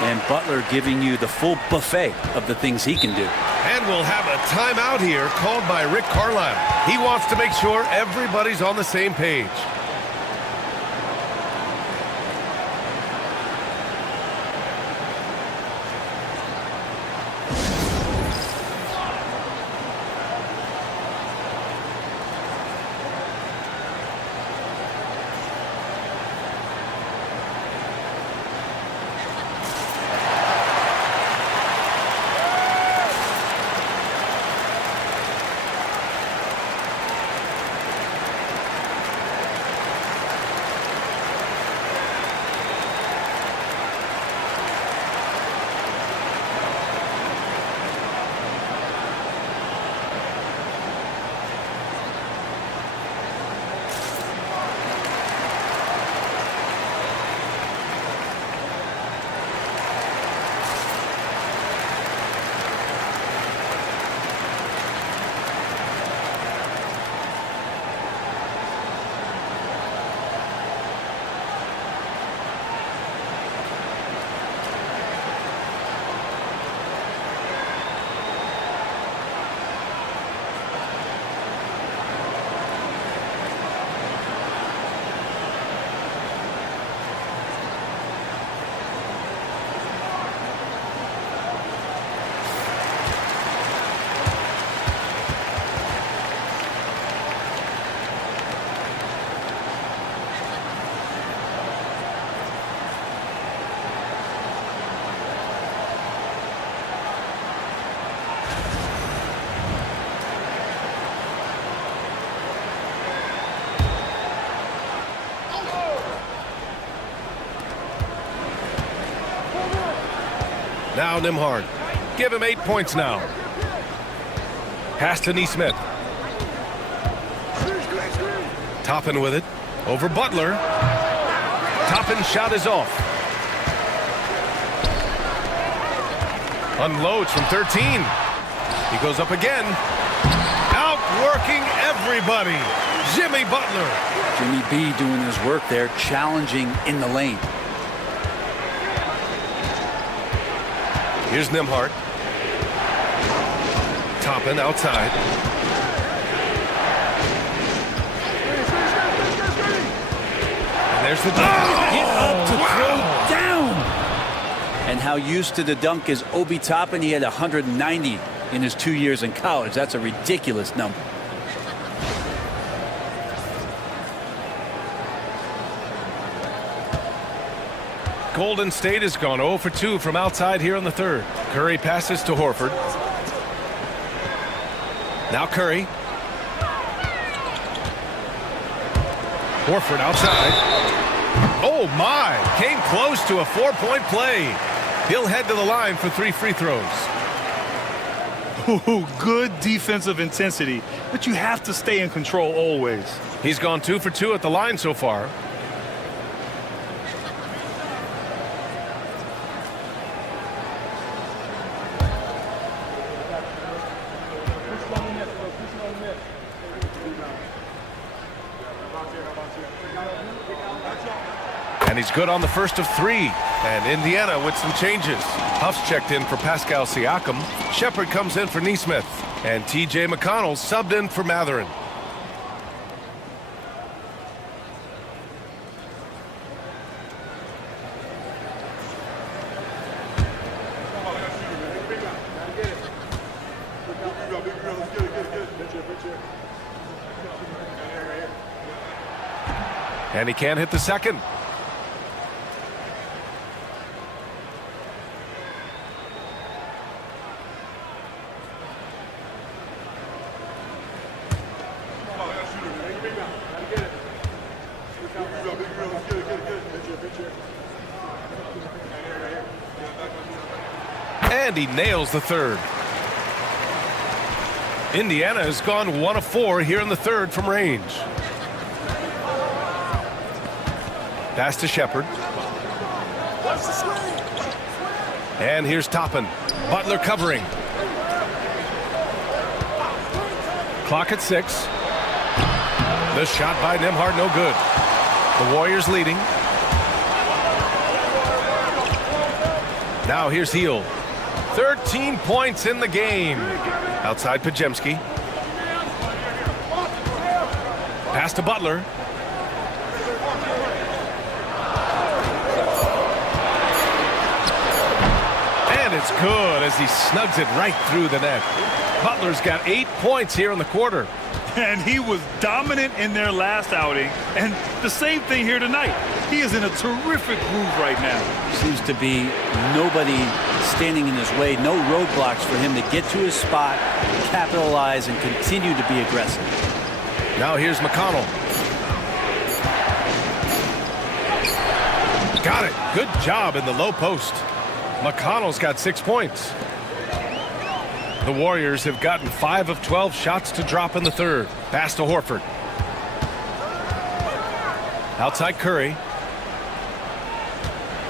And Butler giving you the full buffet of the things he can do. And we'll have a timeout here called by Rick Carlisle. He wants to make sure everybody's on the same page. Now Nembhard. Give him 8 points now. Pass to Neesmith. Toppin with it. Over Butler. Toppin's shot is off. Unloads from 13. He goes up again. Outworking everybody. Jimmy Butler. Jimmy B doing his work there, challenging in the lane. Here's Nembhard. Toppin outside. And there's the dunk. Get up to throw down. And how used to the dunk is Obi Toppin. He had 190 in his 2 years in college. That's a ridiculous number. Golden State has gone 0 for 2 from outside here in the third. Curry passes to Horford. Now Curry. Horford outside. Oh my! Came close to a 4-point play. He'll head to the line for 3 free throws. Ooh, good defensive intensity, but you have to stay in control always. He's gone 2 for 2 at the line so far. And he's good on the first of 3. And Indiana with some changes. Huff's checked in for Pascal Siakam. Shepard comes in for Neesmith. And T.J. McConnell subbed in for Matherin. And he can't hit the second. And he nails the third. Indiana has gone 1 of 4 here in the third from range. Pass to Shepard. And here's Toppin. Butler covering. Clock at 6. The shot by Nembhard, no good. The Warriors leading. Now here's Heel. 13 points in the game. Outside Pajemski. Pass to Butler. And it's good as he snugs it right through the net. Butler's got 8 points here in the quarter. And he was dominant in their last outing. And the same thing here tonight. He is in a terrific groove right now. Seems to be nobody standing in his way. No roadblocks for him to get to his spot, capitalize, and continue to be aggressive. Now here's McConnell. Got it. Good job in the low post. McConnell's got 6 points. The Warriors have gotten 5 of 12 shots to drop in the third. Pass to Horford. Outside Curry.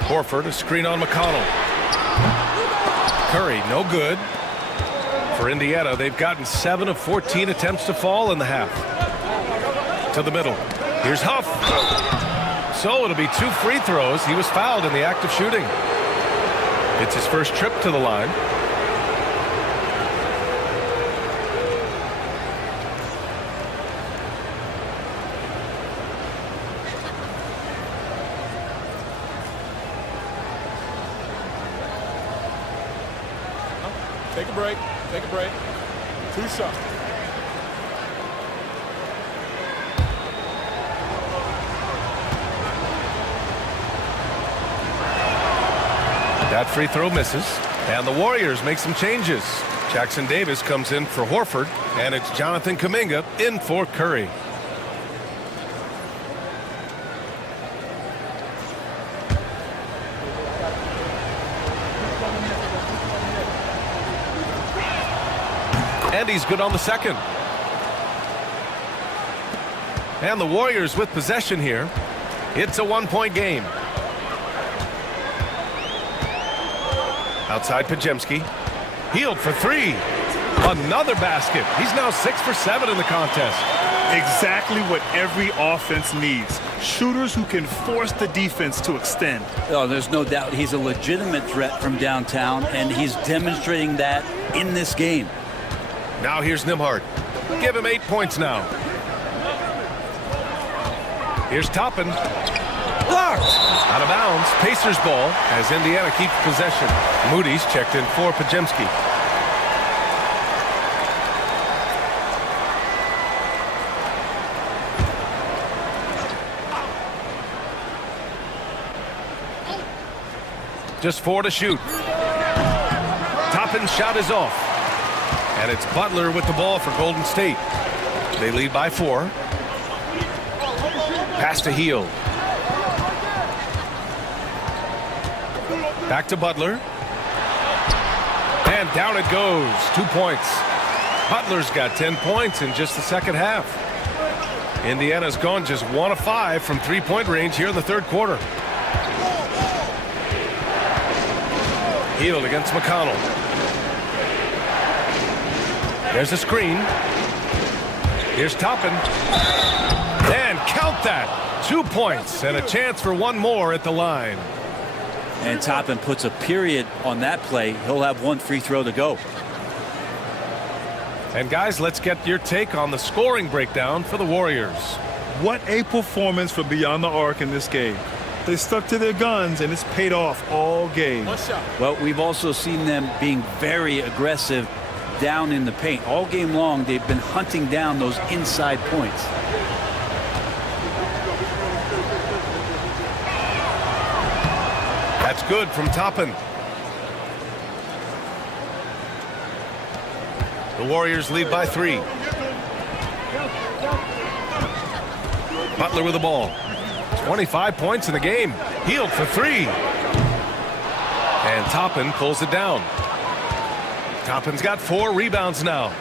Horford, a screen on McConnell. Curry, no good. For Indiana, they've gotten 7 of 14 attempts to fall in the half. To the middle. Here's Huff. So it'll be 2 free throws. He was fouled in the act of shooting. It's his first trip to the line. Take a break. Take a break. 2 shots. That free throw misses. And the Warriors make some changes. Jackson Davis comes in for Horford. And it's Jonathan Kuminga in for Curry. And he's good on the second. And the Warriors with possession here. It's a one-point game. Outside Pajemski. Healed for three. Another basket. He's now 6 for 7 in the contest. Exactly what every offense needs. Shooters who can force the defense to extend. Oh, there's no doubt he's a legitimate threat from downtown, and he's demonstrating that in this game. Now here's Nembhard. Give him 8 points now. Here's Toppin. Blocked. Out of bounds. Pacers ball as Indiana keeps possession. Moody's checked in for Pajemski. Just 4 to shoot. Toppin's shot is off. And it's Butler with the ball for Golden State. They lead by 4. Pass to Hield. Back to Butler. And down it goes. 2 points. Butler's got 10 points in just the second half. Indiana's gone just 1 of 5 from three-point range here in the third quarter. Hield against McConnell. There's a screen. Here's Toppin. And count that. 2 points and a chance for one more at the line. And Toppin puts a period on that play. He'll have 1 free throw to go. And guys, let's get your take on the scoring breakdown for the Warriors. What a performance for Beyond the Arc in this game. They stuck to their guns, and it's paid off all game. Well, we've also seen them being very aggressive down in the paint. All game long, they've been hunting down those inside points. That's good from Toppin. The Warriors lead by 3. Butler with the ball. 25 points in the game. Hield for 3. And Toppin pulls it down. Toppin's got 4 rebounds now.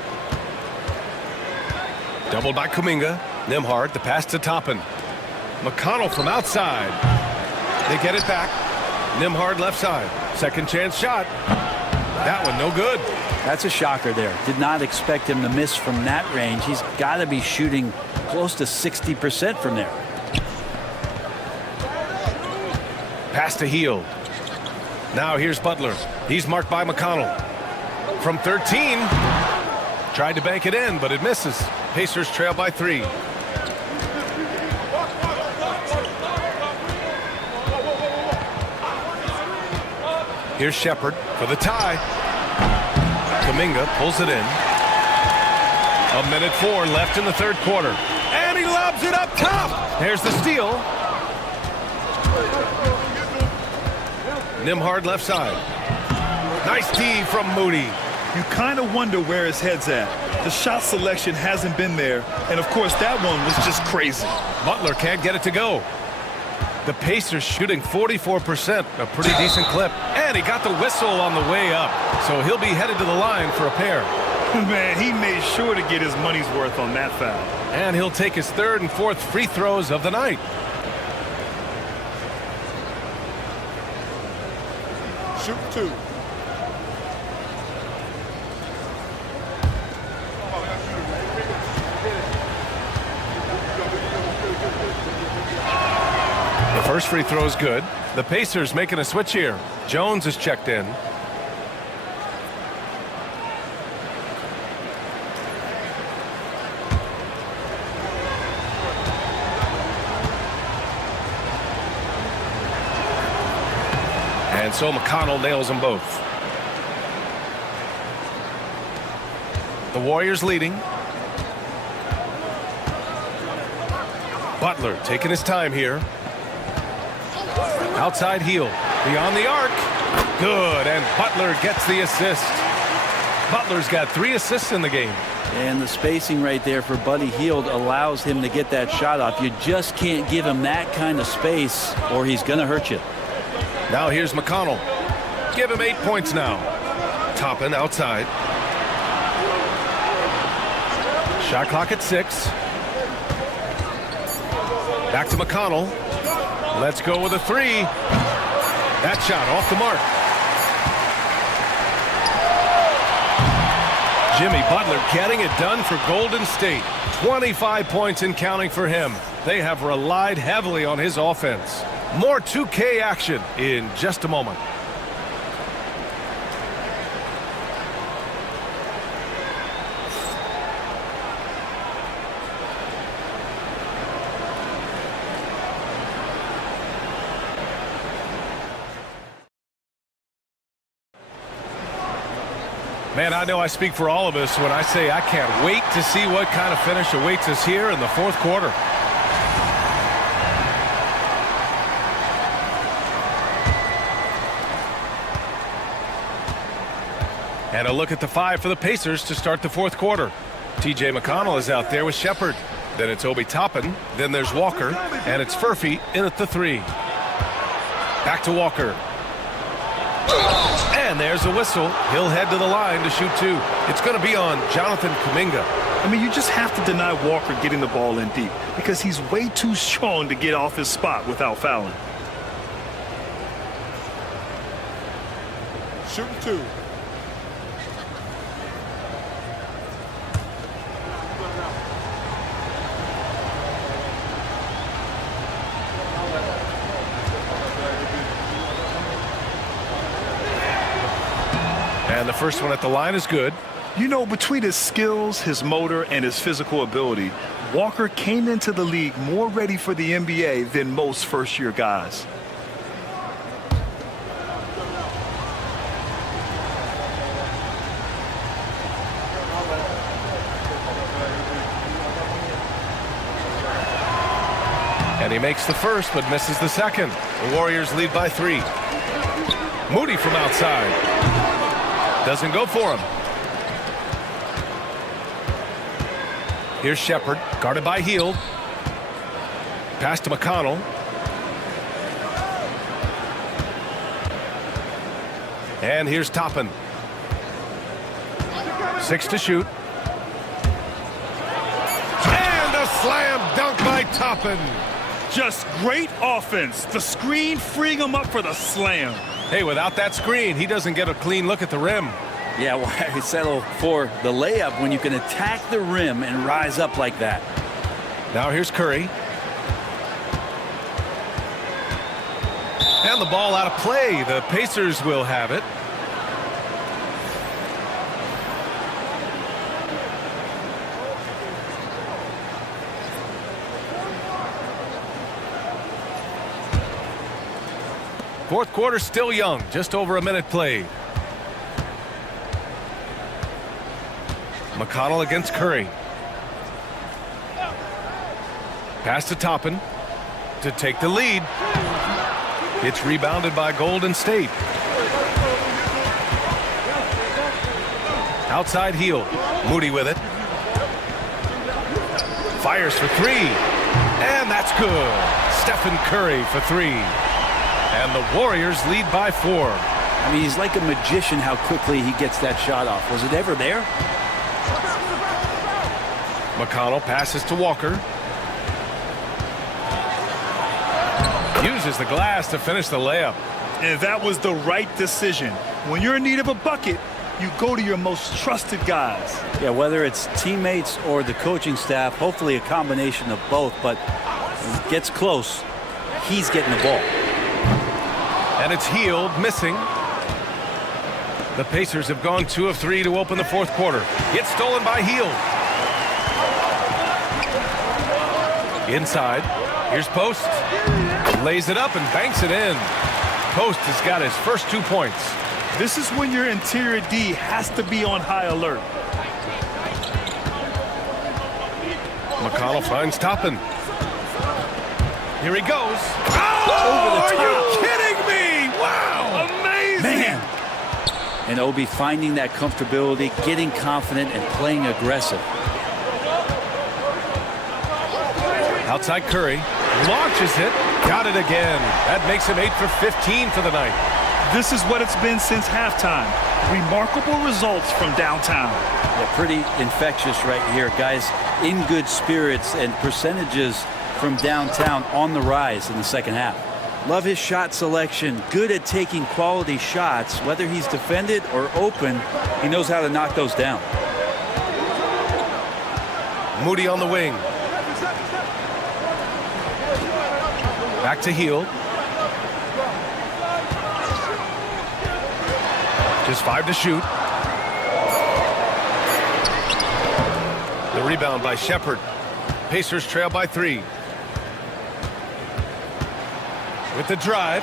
Doubled by Kuminga. Nembhard, the pass to Toppin. McConnell from outside. They get it back. Nembhard left side. Second chance shot. That one no good. That's a shocker there. Did not expect him to miss from that range. He's got to be shooting close to 60% from there. Pass to Hield. Now here's Butler. He's marked by McConnell. From 13. Tried to bank it in, but it misses. Pacers trail by 3. Here's Shepard for the tie. Kuminga pulls it in. 1:04 left in the third quarter. And he lobs it up top. There's the steal. Nembhard left side. Nice D from Moody. You kind of wonder where his head's at. The shot selection hasn't been there. And, of course, that one was just crazy. Butler can't get it to go. The Pacers shooting 44%, a pretty decent clip. And he got the whistle on the way up. So he'll be headed to the line for a pair. Man, he made sure to get his money's worth on that foul. And he'll take his 3rd and 4th free throws of the night. Shoot 2. The first free throw is good. The Pacers making a switch here. Jones is checked in. And so McConnell nails them both. The Warriors leading. Butler taking his time here. Outside Hield. Beyond the arc. Good. And Butler gets the assist. Butler's got 3 assists in the game. And the spacing right there for Buddy Hield allows him to get that shot off. You just can't give him that kind of space or he's going to hurt you. Now here's McConnell. Give him 8 points now. Toppin outside. Shot clock at 6. Back to McConnell. Let's go with a 3. That shot off the mark. Jimmy Butler getting it done for Golden State. 25 points and counting for him. They have relied heavily on his offense. More 2K action in just a moment. Man, I know I speak for all of us when I say I can't wait to see what kind of finish awaits us here in the fourth quarter. And a look at the 5 for the Pacers to start the fourth quarter. T.J. McConnell is out there with Shepard. Then it's Obi Toppin. Then there's Walker. And it's Furphy in at the 3. Back to Walker. And there's a whistle. He'll head to the line to shoot 2. It's going to be on Jonathan Kuminga. I mean, you just have to deny Walker getting the ball in deep because he's way too strong to get off his spot without fouling. Shooting 2. And the first one at the line is good. You know, between his skills, his motor, and his physical ability, Walker came into the league more ready for the NBA than most first-year guys. And he makes the first, but misses the second. The Warriors lead by 3. Moody from outside. Doesn't go for him. Here's Shepard, guarded by Hield. Pass to McConnell. And here's Toppin. 6 to shoot. And a slam dunk by Toppin. Just great offense. The screen freeing him up for the slam. Hey, without that screen, he doesn't get a clean look at the rim. Yeah, why settle for the layup when you can attack the rim and rise up like that? Now here's Curry. And the ball out of play. The Pacers will have it. Fourth quarter still young, just over a minute played. McConnell against Curry. Pass to Toppin to take the lead. It's rebounded by Golden State. Outside Hield. Moody with it. Fires for 3. And that's good. Stephen Curry for 3. And the Warriors lead by 4. I mean, he's like a magician how quickly he gets that shot off. Was it ever there? McConnell passes to Walker. Uses the glass to finish the layup. And that was the right decision. When you're in need of a bucket, you go to your most trusted guys. Yeah, whether it's teammates or the coaching staff, hopefully a combination of both, but when it gets close, he's getting the ball. And it's Hield missing. The Pacers have gone 2 of 3 to open the fourth quarter. It's stolen by Hield. Inside. Here's Post. Lays it up and banks it in. Post has got his first 2 points. This is when your interior D has to be on high alert. McConnell finds Toppin. Here he goes. Oh, are you kidding me? Wow. Amazing. Man. And Obi finding that comfortability, getting confident, and playing aggressive. Outside Curry. Launches it. Got it again. That makes him 8 for 15 for the night. This is what it's been since halftime. Remarkable results from downtown. Yeah, pretty infectious right here. Guys in good spirits and percentages from downtown on the rise in the second half. Love his shot selection. Good at taking quality shots. Whether he's defended or open, he knows how to knock those down. Moody on the wing. Back to Heel. Just 5 to shoot. The rebound by Shepard. Pacers trail by 3. With the drive.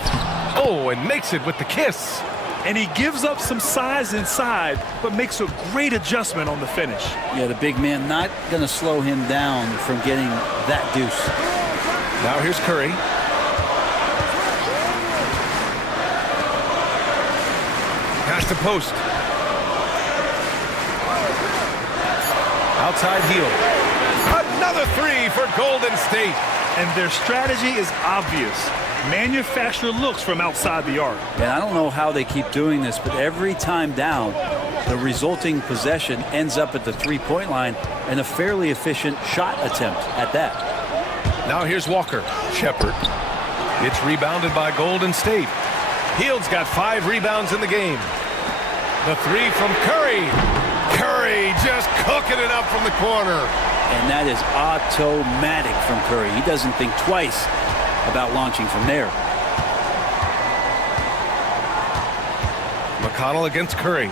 Oh, and makes it with the kiss. And he gives up some size inside, but makes a great adjustment on the finish. Yeah, the big man not going to slow him down from getting that deuce. Now here's Curry. Pass to post. Outside Heel. Another 3 for Golden State. And their strategy is obvious. Manufacture looks from outside the arc. And I don't know how they keep doing this, but every time down, the resulting possession ends up at the three-point line and a fairly efficient shot attempt at that. Now here's Walker. Shepard. It's rebounded by Golden State. Hield's got 5 rebounds in the game. The 3 from Curry. Curry just cooking it up from the corner. And that is automatic from Curry. He doesn't think twice about launching from there. McConnell against Curry.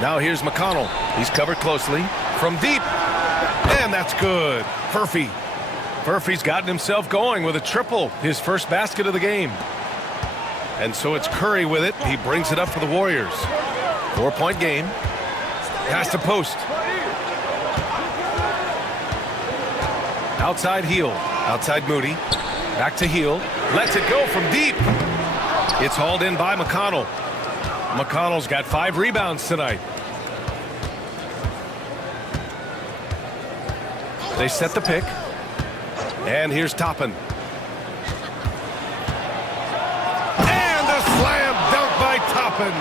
Now here's McConnell. He's covered closely from deep. And that's good. Furphy. Furphy's gotten himself going with a triple. His first basket of the game. And so it's Curry with it. He brings it up for the Warriors. 4-point game. Pass to post. Outside Heel. Outside Moody. Back to Heel. Lets it go from deep. It's hauled in by McConnell. McConnell's got 5 rebounds tonight. They set the pick. And here's Toppin. And a slam dunk by Toppin.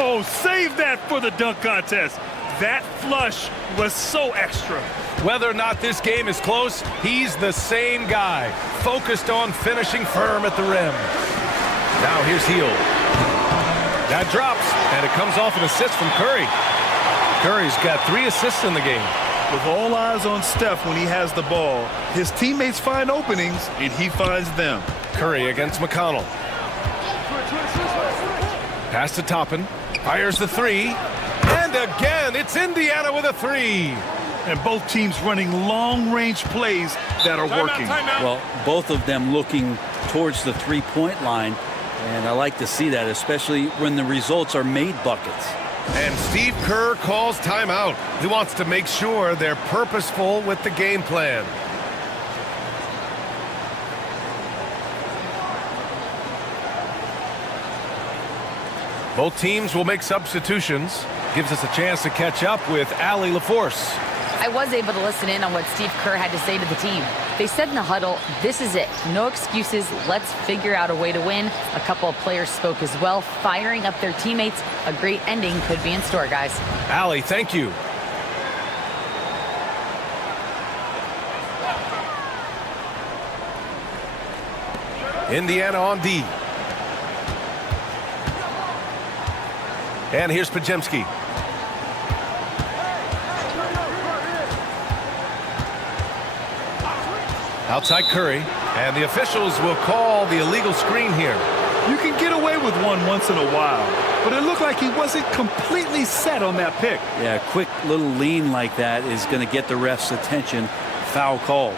Oh, save that for the dunk contest. That flush was so extra. Whether or not this game is close, he's the same guy, focused on finishing firm at the rim. Now here's Heel. That drops, and it comes off an assist from Curry. Curry's got 3 assists in the game. With all eyes on Steph when he has the ball, his teammates find openings, and he finds them. Curry against McConnell. Pass to Toppin. Fires the 3. And again, it's Indiana with a 3. And both teams running long-range plays that are working. Well, both of them looking towards the three-point line, and I like to see that, especially when the results are made buckets. And Steve Kerr calls timeout. He wants to make sure they're purposeful with the game plan. Both teams will make substitutions. Gives us a chance to catch up with Allie LaForce. I was able to listen in on what Steve Kerr had to say to the team. They said in the huddle, this is it. No excuses. Let's figure out a way to win. A couple of players spoke as well, firing up their teammates. A great ending could be in store, guys. Allie, thank you. Indiana on D. And here's Pajemski. Outside Curry, and the officials will call the illegal screen here. You can get away with one once in a while, but it looked like he wasn't completely set on that pick. Yeah, a quick little lean like that is going to get the ref's attention. Foul call.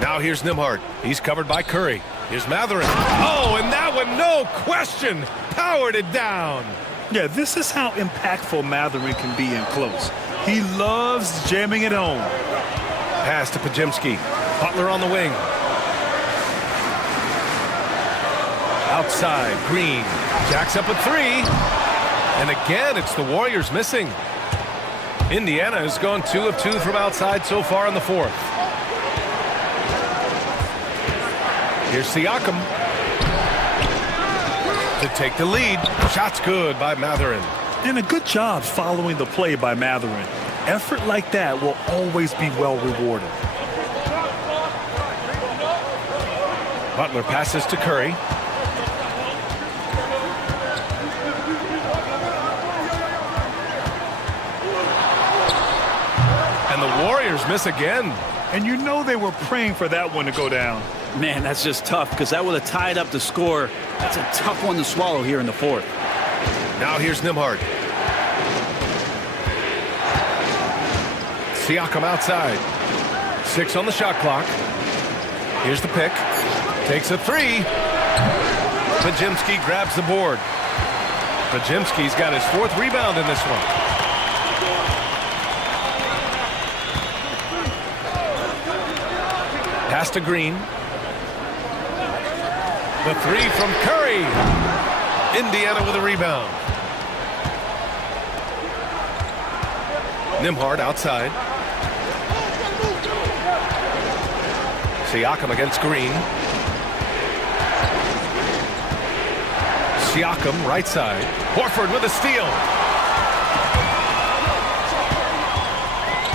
Now here's Nembhard. He's covered by Curry. Here's Matherin. Oh, and that one, no question, powered it down. Yeah, this is how impactful Matherin can be in close. He loves jamming it home. Pass to Pajemski. Butler on the wing. Outside, Green. Jacks up a 3. And again, it's the Warriors missing. Indiana has gone 2 of 2 from outside so far in the 4th. Here's Siakam to take the lead. Shot's good by Matherin. And a good job following the play by Matherin. Effort like that will always be well rewarded. Butler passes to Curry. And the Warriors miss again. And you know they were praying for that one to go down. Man, that's just tough because that would have tied up the score. That's a tough one to swallow here in the fourth. Now here's Nembhard. Siakam outside. 6 on the shot clock. Here's the pick. Takes a 3. Podziemski grabs the board. Podziemski's got his 4th rebound in this one. Pass to Green. The 3 from Curry. Indiana with a rebound. Nembhard outside. Siakam against Green. Siakam right side. Horford with a steal.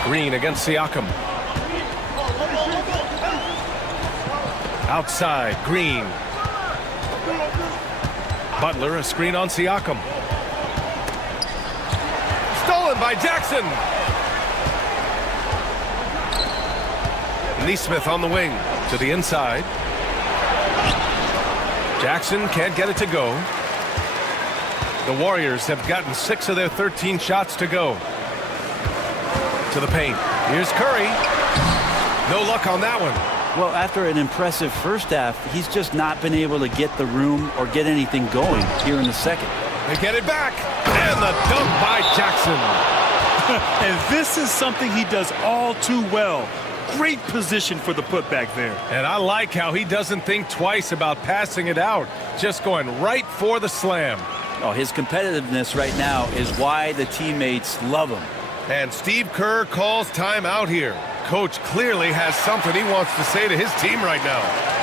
Green against Siakam. Outside, Green. Butler, a screen on Siakam. Stolen by Jackson. Nesmith on the wing to the inside. Jackson can't get it to go. The Warriors have gotten 6 of their 13 shots to go. To the paint. Here's Curry. No luck on that one. Well, after an impressive first half, he's just not been able to get the room or get anything going here in the second. They get it back. And the dunk by Jackson. And this is something he does all too well. Great position for the putback there. And I like how he doesn't think twice about passing it out. Just going right for the slam. Oh, his competitiveness right now is why the teammates love him. And Steve Kerr calls timeout here. Coach clearly has something he wants to say to his team right now.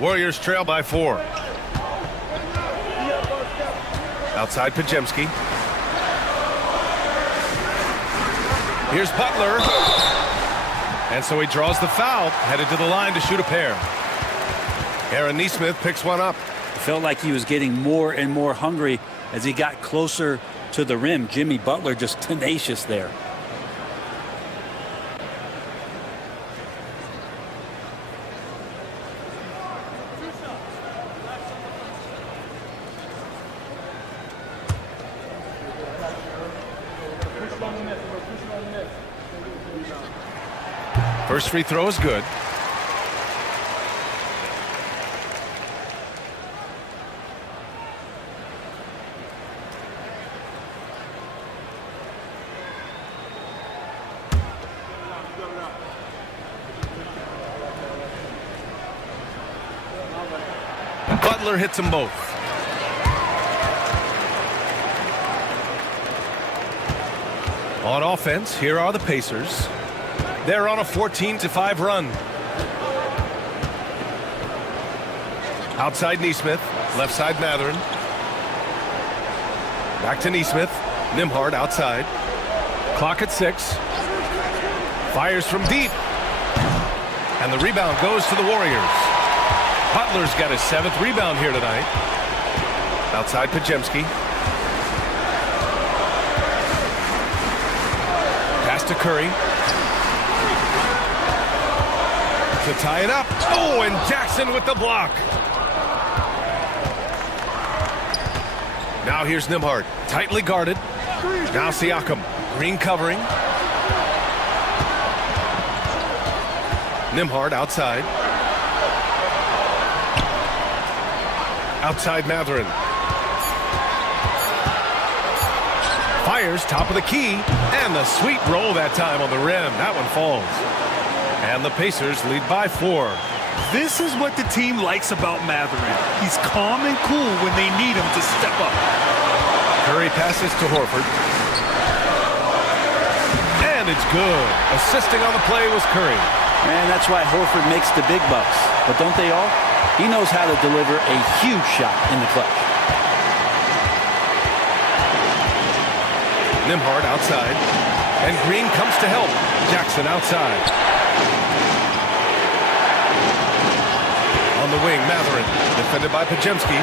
Warriors trail by 4. Outside Podziemski. Here's Butler. And so he draws the foul, headed to the line to shoot a pair. Aaron Nesmith picks one up. Felt like he was getting more and more hungry as he got closer to the rim. Jimmy Butler just tenacious there. First free throw is good. Butler hits them both. On offense, here are the Pacers. They're on a 14-5 run. Outside Neesmith, left side Matherin. Back to Neesmith, Nembhard outside. Clock at 6. Fires from deep. And the rebound goes to the Warriors. Butler's got his 7th rebound here tonight. Outside Pajemski. Pass to Curry. To tie it up. Oh, and Jackson with the block. Now here's Nembhard. Tightly guarded. Now Siakam. Green covering. Nembhard outside. Outside Matherin. Fires top of the key. And the sweet roll that time on the rim. That one falls. And the Pacers lead by 4. This is what the team likes about Matherin. He's calm and cool when they need him to step up. Curry passes to Horford. And it's good. Assisting on the play was Curry. Man, that's why Horford makes the big bucks. But don't they all? He knows how to deliver a huge shot in the clutch. Nembhard outside. And Green comes to help. Jackson outside. On the wing, Matherin. Defended by Pajemski.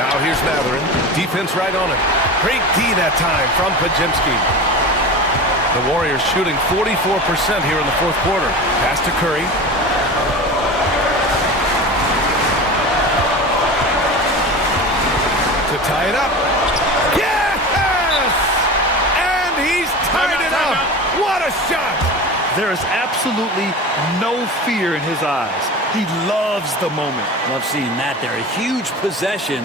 Now here's Matherin. Defense right on him. Great D that time from Pajemski. The Warriors shooting 44% here in the 4th quarter. Pass to Curry. To tie it up. Yes! And he's tied it up. What a shot! There is absolutely no fear in his eyes. He loves the moment. Love seeing that there. A huge possession,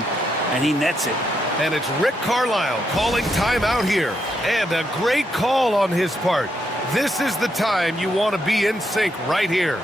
and he nets it. And it's Rick Carlisle calling timeout here. And a great call on his part. This is the time you want to be in sync right here.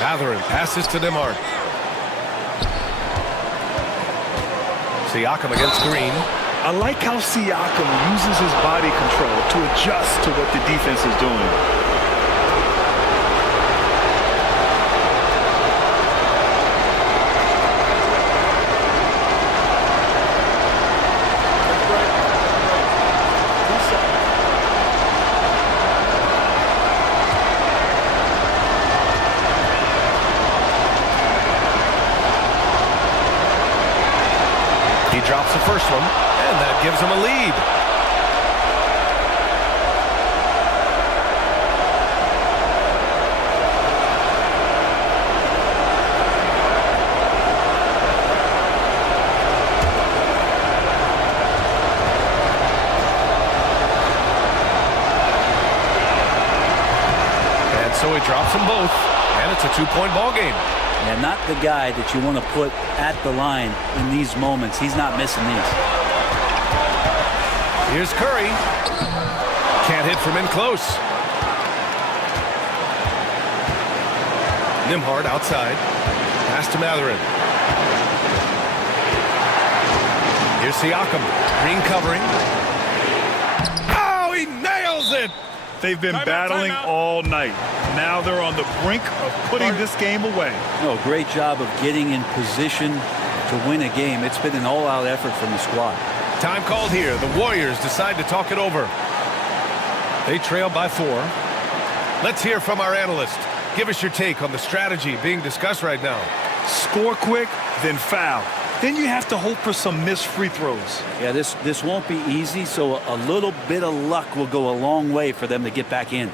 Matherin passes to Nembhard. Siakam against Green. I like how Siakam uses his body control to adjust to what the defense is doing. Drops the first one, and that gives him a lead. And so he drops them both, and it's a 2-point ball game. And not the guy that you want to put at the line in these moments. He's not missing these. Here's Curry. Can't hit from in close. Nembhard outside. Pass to Mathurin. Here's Siakam. Green covering. Oh, he nails it! They've been battling all night. Now they're on the brink of putting this game away. No, great job of getting in position to win a game. It's been an all-out effort from the squad. Time called here. The Warriors decide to talk it over. They trail by 4. Let's hear from our analyst. Give us your take on the strategy being discussed right now. Score quick, then foul. Then you have to hope for some missed free throws. Yeah, this won't be easy, so a little bit of luck will go a long way for them to get back in.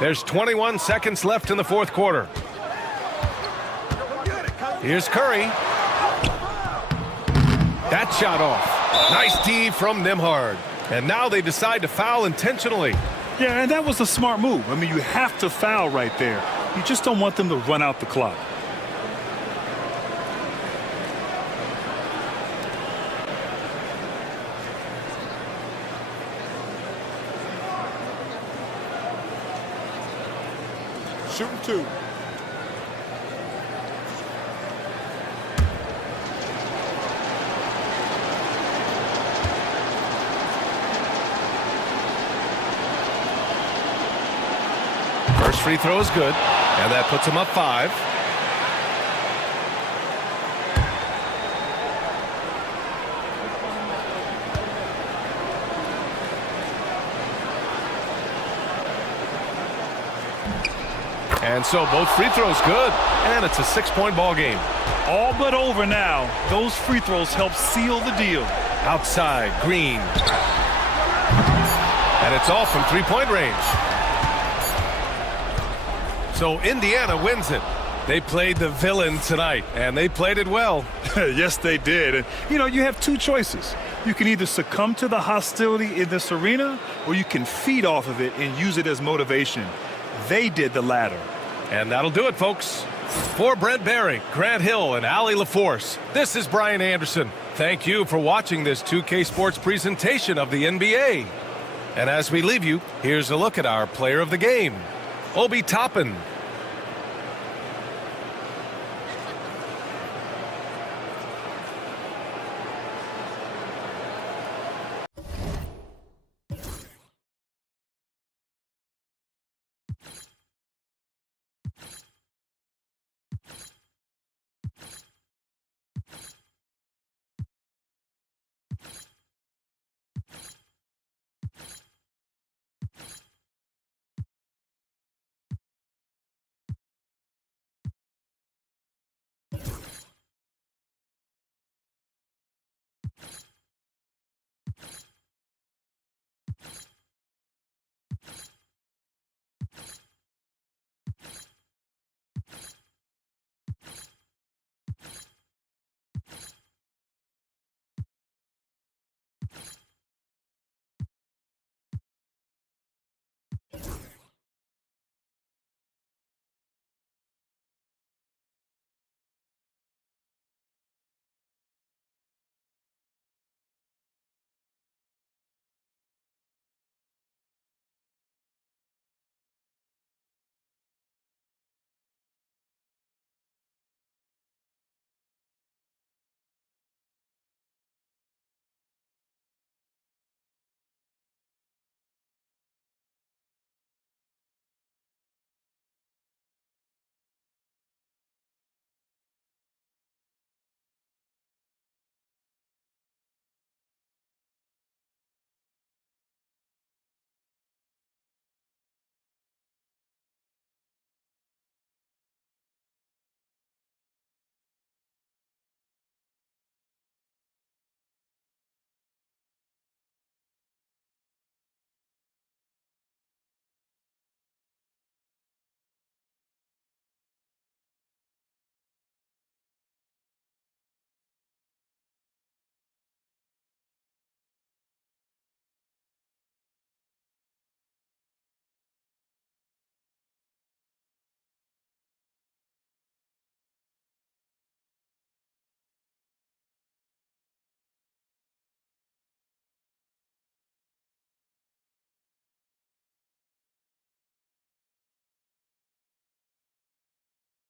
There's 21 seconds left in the fourth quarter. Here's Curry. That shot off. Nice D from Nembhard. And now they decide to foul intentionally. Yeah, and that was a smart move. I mean, you have to foul right there. You just don't want them to run out the clock. Shooting 2. First free throw is good, and that puts him up 5. And so both free throws good, and it's a 6-point ball game. All but over now. Those free throws help seal the deal. Outside, Green. And it's off from 3-point range. So Indiana wins it. They played the villain tonight, and they played it well. Yes, they did. And, you know, you have two choices. You can either succumb to the hostility in this arena, or you can feed off of it and use it as motivation. They did the latter. And that'll do it, folks. For Brent Barry, Grant Hill, and Allie LaForce, this is Brian Anderson. Thank you for watching this 2K Sports presentation of the NBA. And as we leave you, here's a look at our player of the game, Obi Toppin.